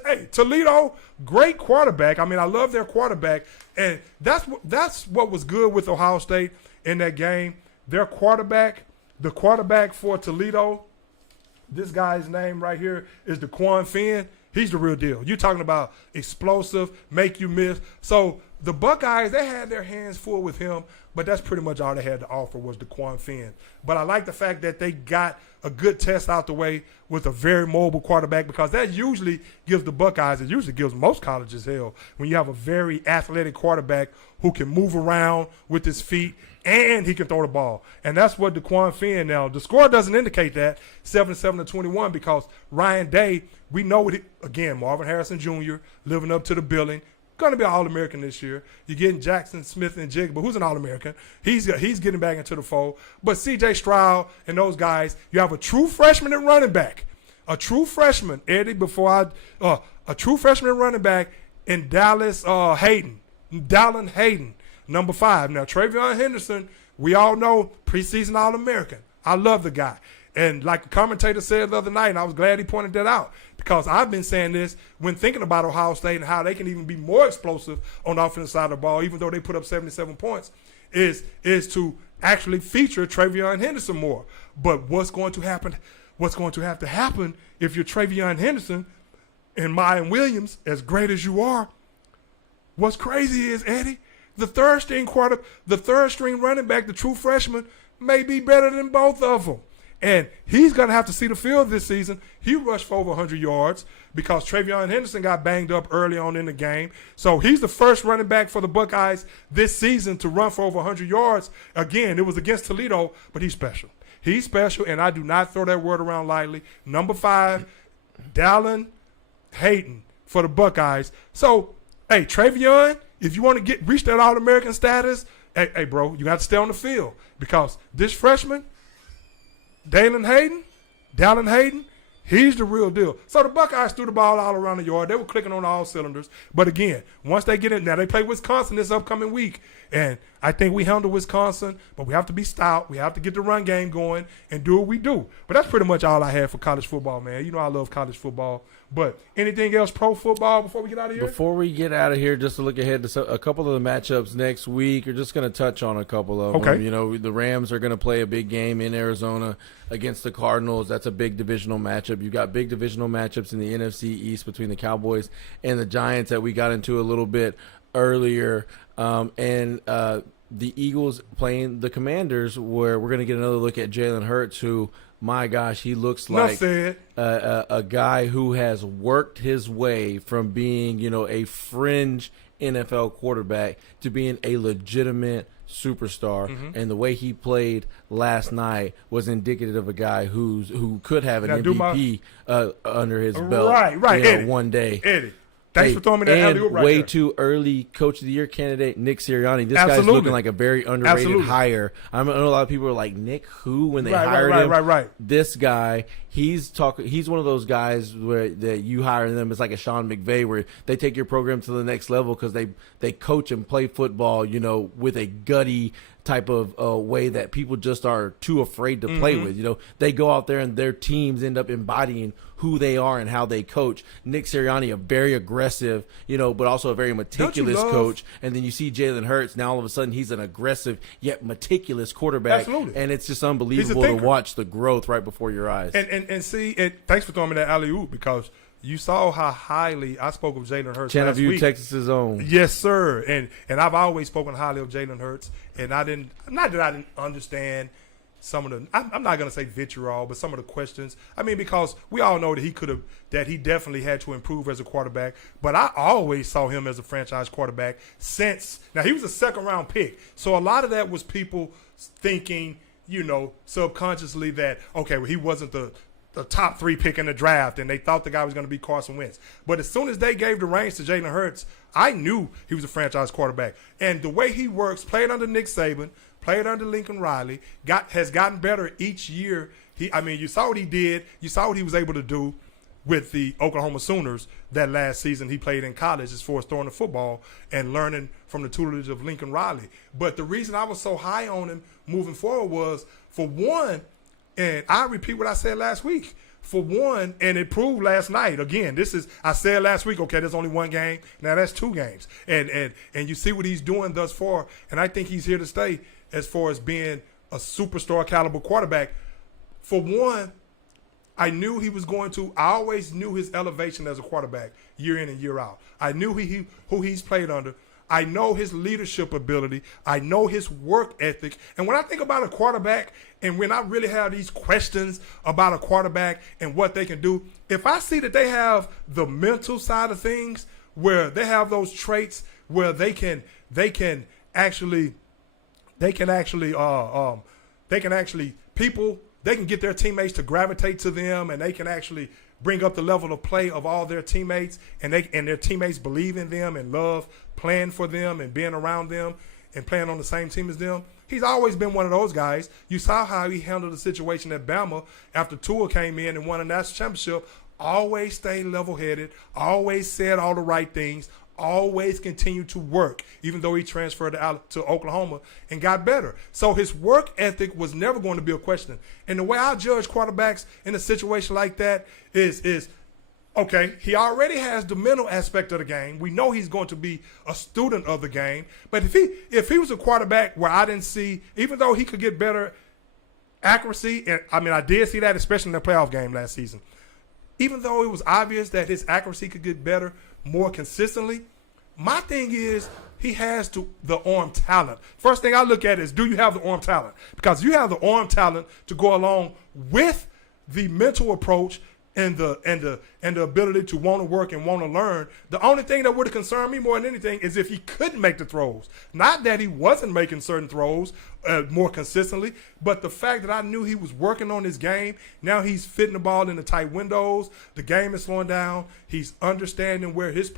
Hey, Toledo, great quarterback. I mean, I love their quarterback. And that's what was good with Ohio State in that game. Their quarterback, the quarterback for Toledo, this guy's name right here is DeQuan Finn. He's the real deal. You're talking about explosive, make you miss. So the Buckeyes, they had their hands full with him, but that's pretty much all they had to offer was DeQuan Finn. But I like the fact that they got a good test out the way with a very mobile quarterback, because that usually gives the Buckeyes, it usually gives most colleges hell, when you have a very athletic quarterback who can move around with his feet and he can throw the ball. And that's what DeQuan Finn now. The score doesn't indicate that, 77-21, because Ryan Day, we know it again, Marvin Harrison Jr. living up to the billing. Going to be an All-American this year. You're getting Jackson Smith and Jigba, who's an All-American. He's getting back into the fold. But C.J. Stroud and those guys, you have a true freshman at running back. A true freshman, Eddie, a true freshman at running back in Dallin Hayden, number 5. Now, Travion Henderson, we all know, preseason All-American. I love the guy. And like the commentator said the other night, and I was glad he pointed that out, because I've been saying this when thinking about Ohio State and how they can even be more explosive on the offensive side of the ball, even though they put up 77 points, is to actually feature Travion Henderson more. But what's going to happen? What's going to have to happen if you're Travion Henderson? And Mayan Williams, as great as you are, what's crazy is, Eddie, the third string running back, the true freshman, may be better than both of them. And he's going to have to see the field this season. He rushed for over 100 yards because Travion Henderson got banged up early on in the game. So he's the first running back for the Buckeyes this season to run for over 100 yards. Again, it was against Toledo, but he's special. He's special, and I do not throw that word around lightly. Number 5, Dallin Hayden for the Buckeyes. So, hey, Travion, if you want to reach that All-American status, hey, bro, you got to stay on the field because this freshman, Dallin Hayden, he's the real deal. So the Buckeyes threw the ball all around the yard. They were clicking on all cylinders. But again, once they get in, now they play Wisconsin this upcoming week. And I think we handle Wisconsin, but we have to be stout. We have to get the run game going and do what we do. But that's pretty much all I have for college football, man. You know I love college football. But anything else pro football before we get out of here? Before we get out of here, just to look ahead to a couple of the matchups next week, we're just going to touch on a couple of them. You know, the Rams are going to play a big game in Arizona against the Cardinals. That's a big divisional matchup. You've got big divisional matchups in the NFC East between the Cowboys and the Giants that we got into a little bit earlier. The Eagles playing the Commanders, where we're going to get another look at Jalen Hurts, who, my gosh, he looks like a guy who has worked his way from being, you know, a fringe NFL quarterback to being a legitimate superstar. And the way he played last night was indicative of a guy who could have an MVP under his belt Eddie, one day. Eddie. Thanks for throwing me that alley-oop right way there. Too early Coach of the Year candidate, Nick Sirianni. This guy's looking like a very underrated hire. I know a lot of people are like, Nick who when they hired him. Right. This guy, he's one of those guys where that you hire them. It's like a Sean McVay where they take your program to the next level because they coach and play football, you know, with a gutty type of way that people just are too afraid to play with. You know, they go out there and their teams end up embodying who they are and how they coach. Nick Sirianni, a very aggressive, you know, but also a very meticulous coach. And then you see Jalen Hurts. Now all of a sudden he's an aggressive yet meticulous quarterback. Absolutely. And it's just unbelievable to watch the growth right before your eyes. And see, thanks for throwing me that alley-oop because you saw how highly I spoke of Jalen Hurts Channel last View, week. Texas's own. Yes, sir. And I've always spoken highly of Jalen Hurts. And not that I didn't understand some of the, I'm not going to say vitriol, but some of the questions. I mean, because we all know that he definitely had to improve as a quarterback. But I always saw him as a franchise quarterback now he was a second-round pick. So a lot of that was people thinking, you know, subconsciously that, okay, well, he wasn't the top 3 pick in the draft, and they thought the guy was going to be Carson Wentz. But as soon as they gave the reins to Jalen Hurts, I knew he was a franchise quarterback. And the way he works, played under Nick Saban, played under Lincoln Riley, has gotten better each year. You saw what he did. You saw what he was able to do with the Oklahoma Sooners that last season he played in college as far as throwing the football and learning from the tutelage of Lincoln Riley. But the reason I was so high on him moving forward was, for one, and I repeat what I said last week. For one, and it proved last night. Again, I said last week, okay, there's only one game. Now that's 2 games. And you see what he's doing thus far. And I think he's here to stay as far as being a superstar caliber quarterback. For one, I knew he was going to. I always knew his elevation as a quarterback year in and year out. I knew who he's played under. I know his leadership ability. I know his work ethic. And when I think about a quarterback, and when I really have these questions about a quarterback and what they can do, if I see that they have the mental side of things, where they have those traits where they can actually get their teammates to gravitate to them, and they can actually bring up the level of play of all their teammates, and their teammates believe in them and love playing for them and being around them and playing on the same team as them. He's always been one of those guys. You saw how he handled the situation at Bama after Tua came in and won a national championship. Always stayed level-headed, always said all the right things, always continued to work, even though he transferred to Oklahoma and got better. So his work ethic was never going to be a question. And the way I judge quarterbacks in a situation like that is okay, he already has the mental aspect of the game. We know he's going to be a student of the game. But if he was a quarterback where I didn't see, even though he could get better accuracy, and I did see that, especially in the playoff game last season. even though it was obvious that his accuracy could get better more consistently, my thing is he has the arm talent. First thing I look at is, do you have the arm talent? Because you have the arm talent to go along with the mental approach and the ability to want to work and want to learn. The only thing that would have concerned me more than anything is if he couldn't make the throws. Not that he wasn't making certain throws more consistently, but the fact that I knew he was working on his game. Now he's fitting the ball in the tight windows. The game is slowing down. He's understanding where his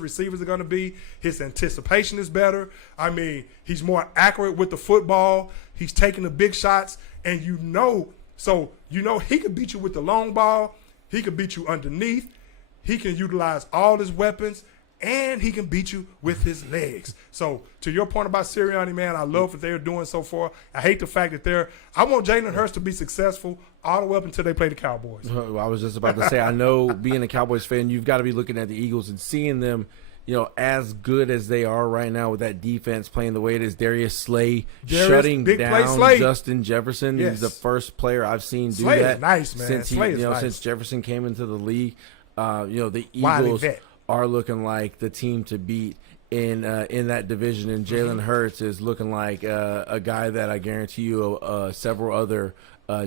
receivers are going to be. His anticipation is better. I mean, he's more accurate with the football. He's taking the big shots, and he can beat you with the long ball. He can beat you underneath. He can utilize all his weapons, and he can beat you with his legs. So to your point about Sirianni, man, I love what they're doing so far. I hate the fact that I want Jalen Hurts to be successful all the way up until they play the Cowboys. I was just about to say, I know being a Cowboys fan, you've got to be looking at the Eagles and seeing them, as good as they are right now with that defense playing the way it is. Darius Slay shutting down Justin Jefferson. Yes. He's the first player I've seen do Slay that is nice, man. Since Jefferson came into the league. The Eagles are looking like the team to beat in that division, and Jalen Hurts is looking like a guy that I guarantee you several other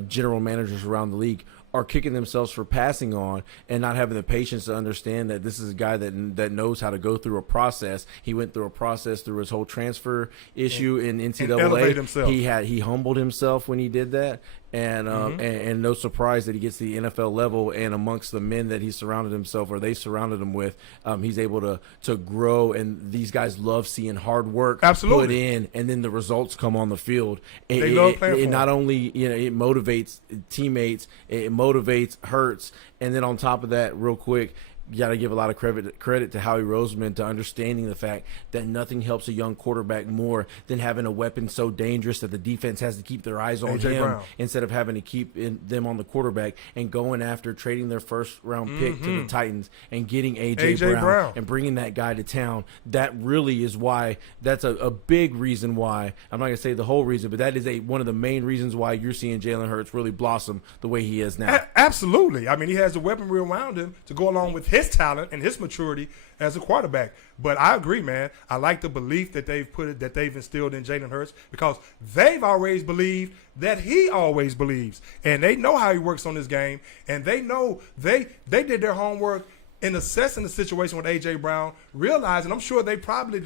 general managers around the league are kicking themselves for passing on and not having the patience to understand that this is a guy that knows how to go through a process. He went through a process through his whole transfer issue in NCAA. He humbled himself when he did that. And no surprise that he gets to the NFL level, and amongst the men that he surrounded himself or they surrounded him with, he's able to grow. And these guys love seeing hard work put in, and then the results come on the field. They love playing for it. Not only it motivates teammates, it motivates Hurts, and then on top of that, real quick, you got to give a lot of credit to Howie Roseman to understanding the fact that nothing helps a young quarterback more than having a weapon so dangerous that the defense has to keep their eyes on him instead of having to keep them on the quarterback, and going after trading their first-round pick to the Titans and getting A.J. Brown and bringing that guy to town. That really is why – that's a big reason why – I'm not going to say the whole reason, but that is one of the main reasons why you're seeing Jalen Hurts really blossom the way he is now. Absolutely. I mean, he has the weaponry around him to go along with his talent and his maturity as a quarterback. But I agree, man. I like the belief that they've instilled in Jalen Hurts, because they've always believed that he always believes, and they know how he works on this game, and they know they did their homework in assessing the situation with A.J. Brown, realizing, I'm sure they probably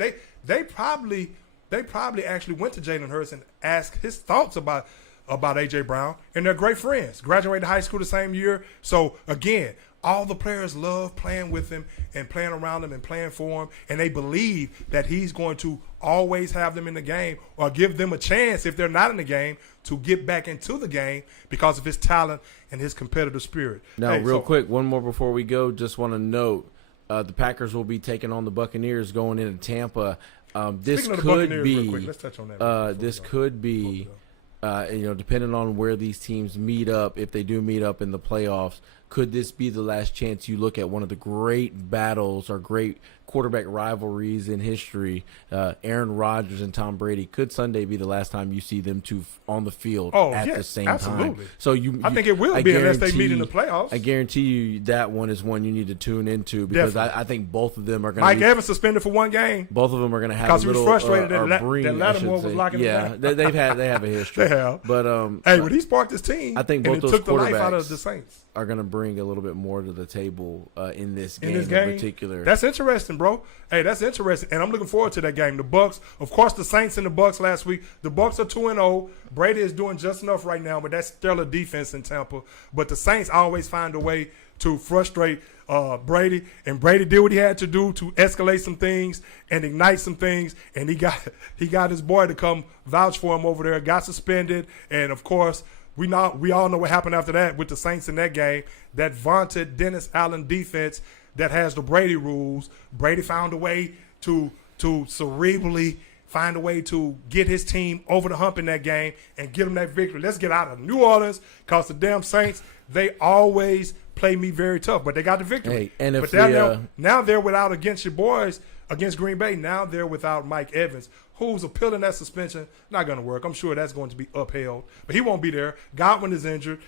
actually went to Jalen Hurts and asked his thoughts about A.J. Brown, and they're great friends. Graduated high school the same year. So again, all the players love playing with him and playing around him and playing for him, and they believe that he's going to always have them in the game, or give them a chance if they're not in the game to get back into the game because of his talent and his competitive spirit. Now, quick, one more before we go. Just want to note the Packers will be taking on the Buccaneers going into Tampa. This could be – let's touch on that. This could be depending on where these teams meet up, if they do meet up in the playoffs, could this be the last chance you look at one of the great battles or great quarterback rivalries in history, Aaron Rodgers and Tom Brady? Could Sunday be the last time you see them two on the field the same time? So I think it will be unless they meet in the playoffs. I guarantee you that one is one you need to tune into, because I think both of them are going to Mike Evans suspended for one game. Both of them are going to have a little frustrated that Lattimore was locking him down. they have a history. They have. But when he sparked his team, I think both those took the life quarterbacks out of the Saints, are going to bring a little bit more to the table in this game in particular. That's interesting, bro. Hey, that's interesting, and I'm looking forward to that game. The Bucs, of course, the Saints and the Bucs last week. The Bucs are 2-0. Brady is doing just enough right now, but that's stellar defense in Tampa. But the Saints always find a way to frustrate Brady, and Brady did what he had to do to escalate some things and ignite some things, and he got his boy to come vouch for him over there. Got suspended, and of course, we all know what happened after that with the Saints in that game. That vaunted Dennis Allen defense that has the Brady rules. Brady found a way to cerebrally find a way to get his team over the hump in that game and get them that victory. Let's get out of New Orleans, because the damn Saints, they always play me very tough, but they got the victory. Hey, and now they're without, against your boys, against Green Bay, now they're without Mike Evans, who's appealing that suspension. Not going to work. I'm sure that's going to be upheld, but he won't be there. Godwin is injured,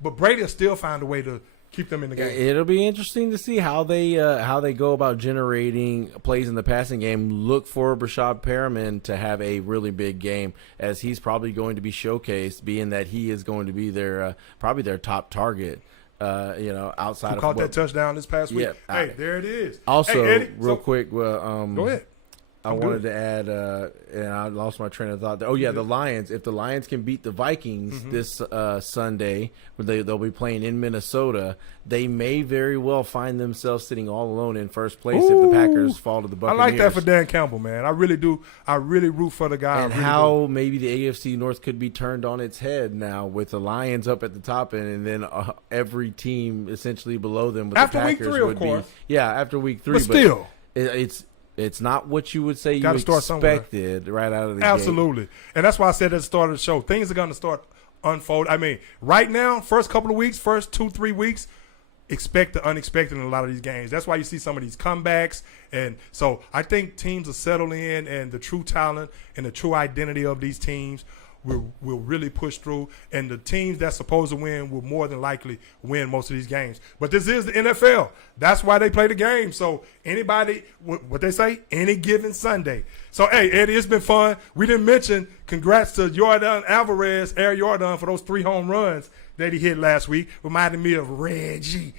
but Brady will still find a way to keep them in the game. It'll be interesting to see how they go about generating plays in the passing game. Look for Brashad Perriman to have a really big game, as he's probably going to be showcased, being that he is going to be their probably their top target. Outside Who of caught that touchdown this past week. Yeah, hey, there it is. Also, hey, Eddie, real quick, go ahead. I wanted to add, and I lost my train of thought there. Oh, yeah, the Lions. If the Lions can beat the Vikings this Sunday, they'll be playing in Minnesota, they may very well find themselves sitting all alone in first place if the Packers fall to the Buccaneers. I like that for Dan Campbell, man. I really do. I really root for the guy. And maybe the AFC North could be turned on its head now with the Lions up at the top end, and then every team essentially below them. With After the Packers week 3, of course. After week 3. But still. It's not what you would say you expected right out of the gate. Absolutely. And that's why I said at the start of the show, things are going to start unfold. I mean, right now, first couple of weeks, first 2-3 weeks, expect the unexpected in a lot of these games. That's why you see some of these comebacks. And so I think teams are settling in, and the true talent and the true identity of these teams will really push through, and the teams that's supposed to win will more than likely win most of these games. But this is the NFL. That's why they play the game. So anybody, what they say, any given Sunday. So, hey, Eddie, it's been fun. We didn't mention congrats to Jordan Alvarez, Air Jordan, for those 3 home runs that he hit last week. Reminded me of Reggie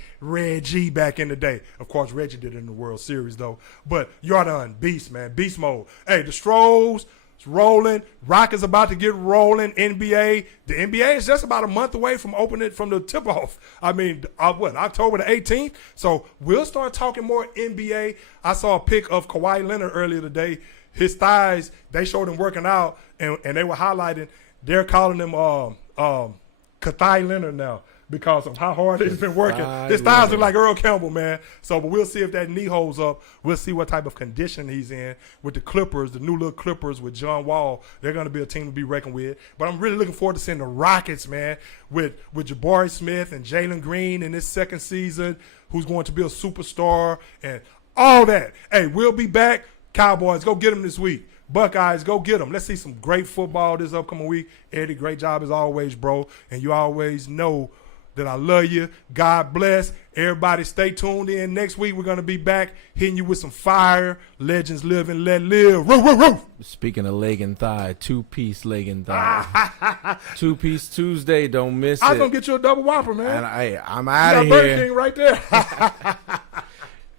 back in the day. Of course, Reggie did it in the World Series, though. But Jordan, beast, man, beast mode. Hey, the Astros, rolling. Rock is about to get rolling. NBA. The NBA is just about a month away from opening from the tip-off. I mean, October the 18th? So we'll start talking more NBA. I saw a pic of Kawhi Leonard earlier today. His thighs, they showed him working out, and they were highlighting. They're calling him Kawhi Leonard now, because of how hard he's been working. His thighs look like Earl Campbell, man. So, but we'll see if that knee holds up. We'll see what type of condition he's in with the Clippers, the new little Clippers with John Wall. They're going to be a team to be reckoned with. But I'm really looking forward to seeing the Rockets, man, with Jabari Smith and Jalen Green in this second season, who's going to be a superstar and all that. Hey, we'll be back. Cowboys, go get them this week. Buckeyes, go get them. Let's see some great football this upcoming week. Eddie, great job as always, bro. And you always know that I love you. God bless. Everybody stay tuned in. Next week, we're going to be back hitting you with some fire. Legends live and let live. Roof, roof, roof. Speaking of leg and thigh, 2-piece leg and thigh. 2-piece Tuesday. Don't miss it. I was going to get you a double whopper, man. And I'm out of here. Burger King right there.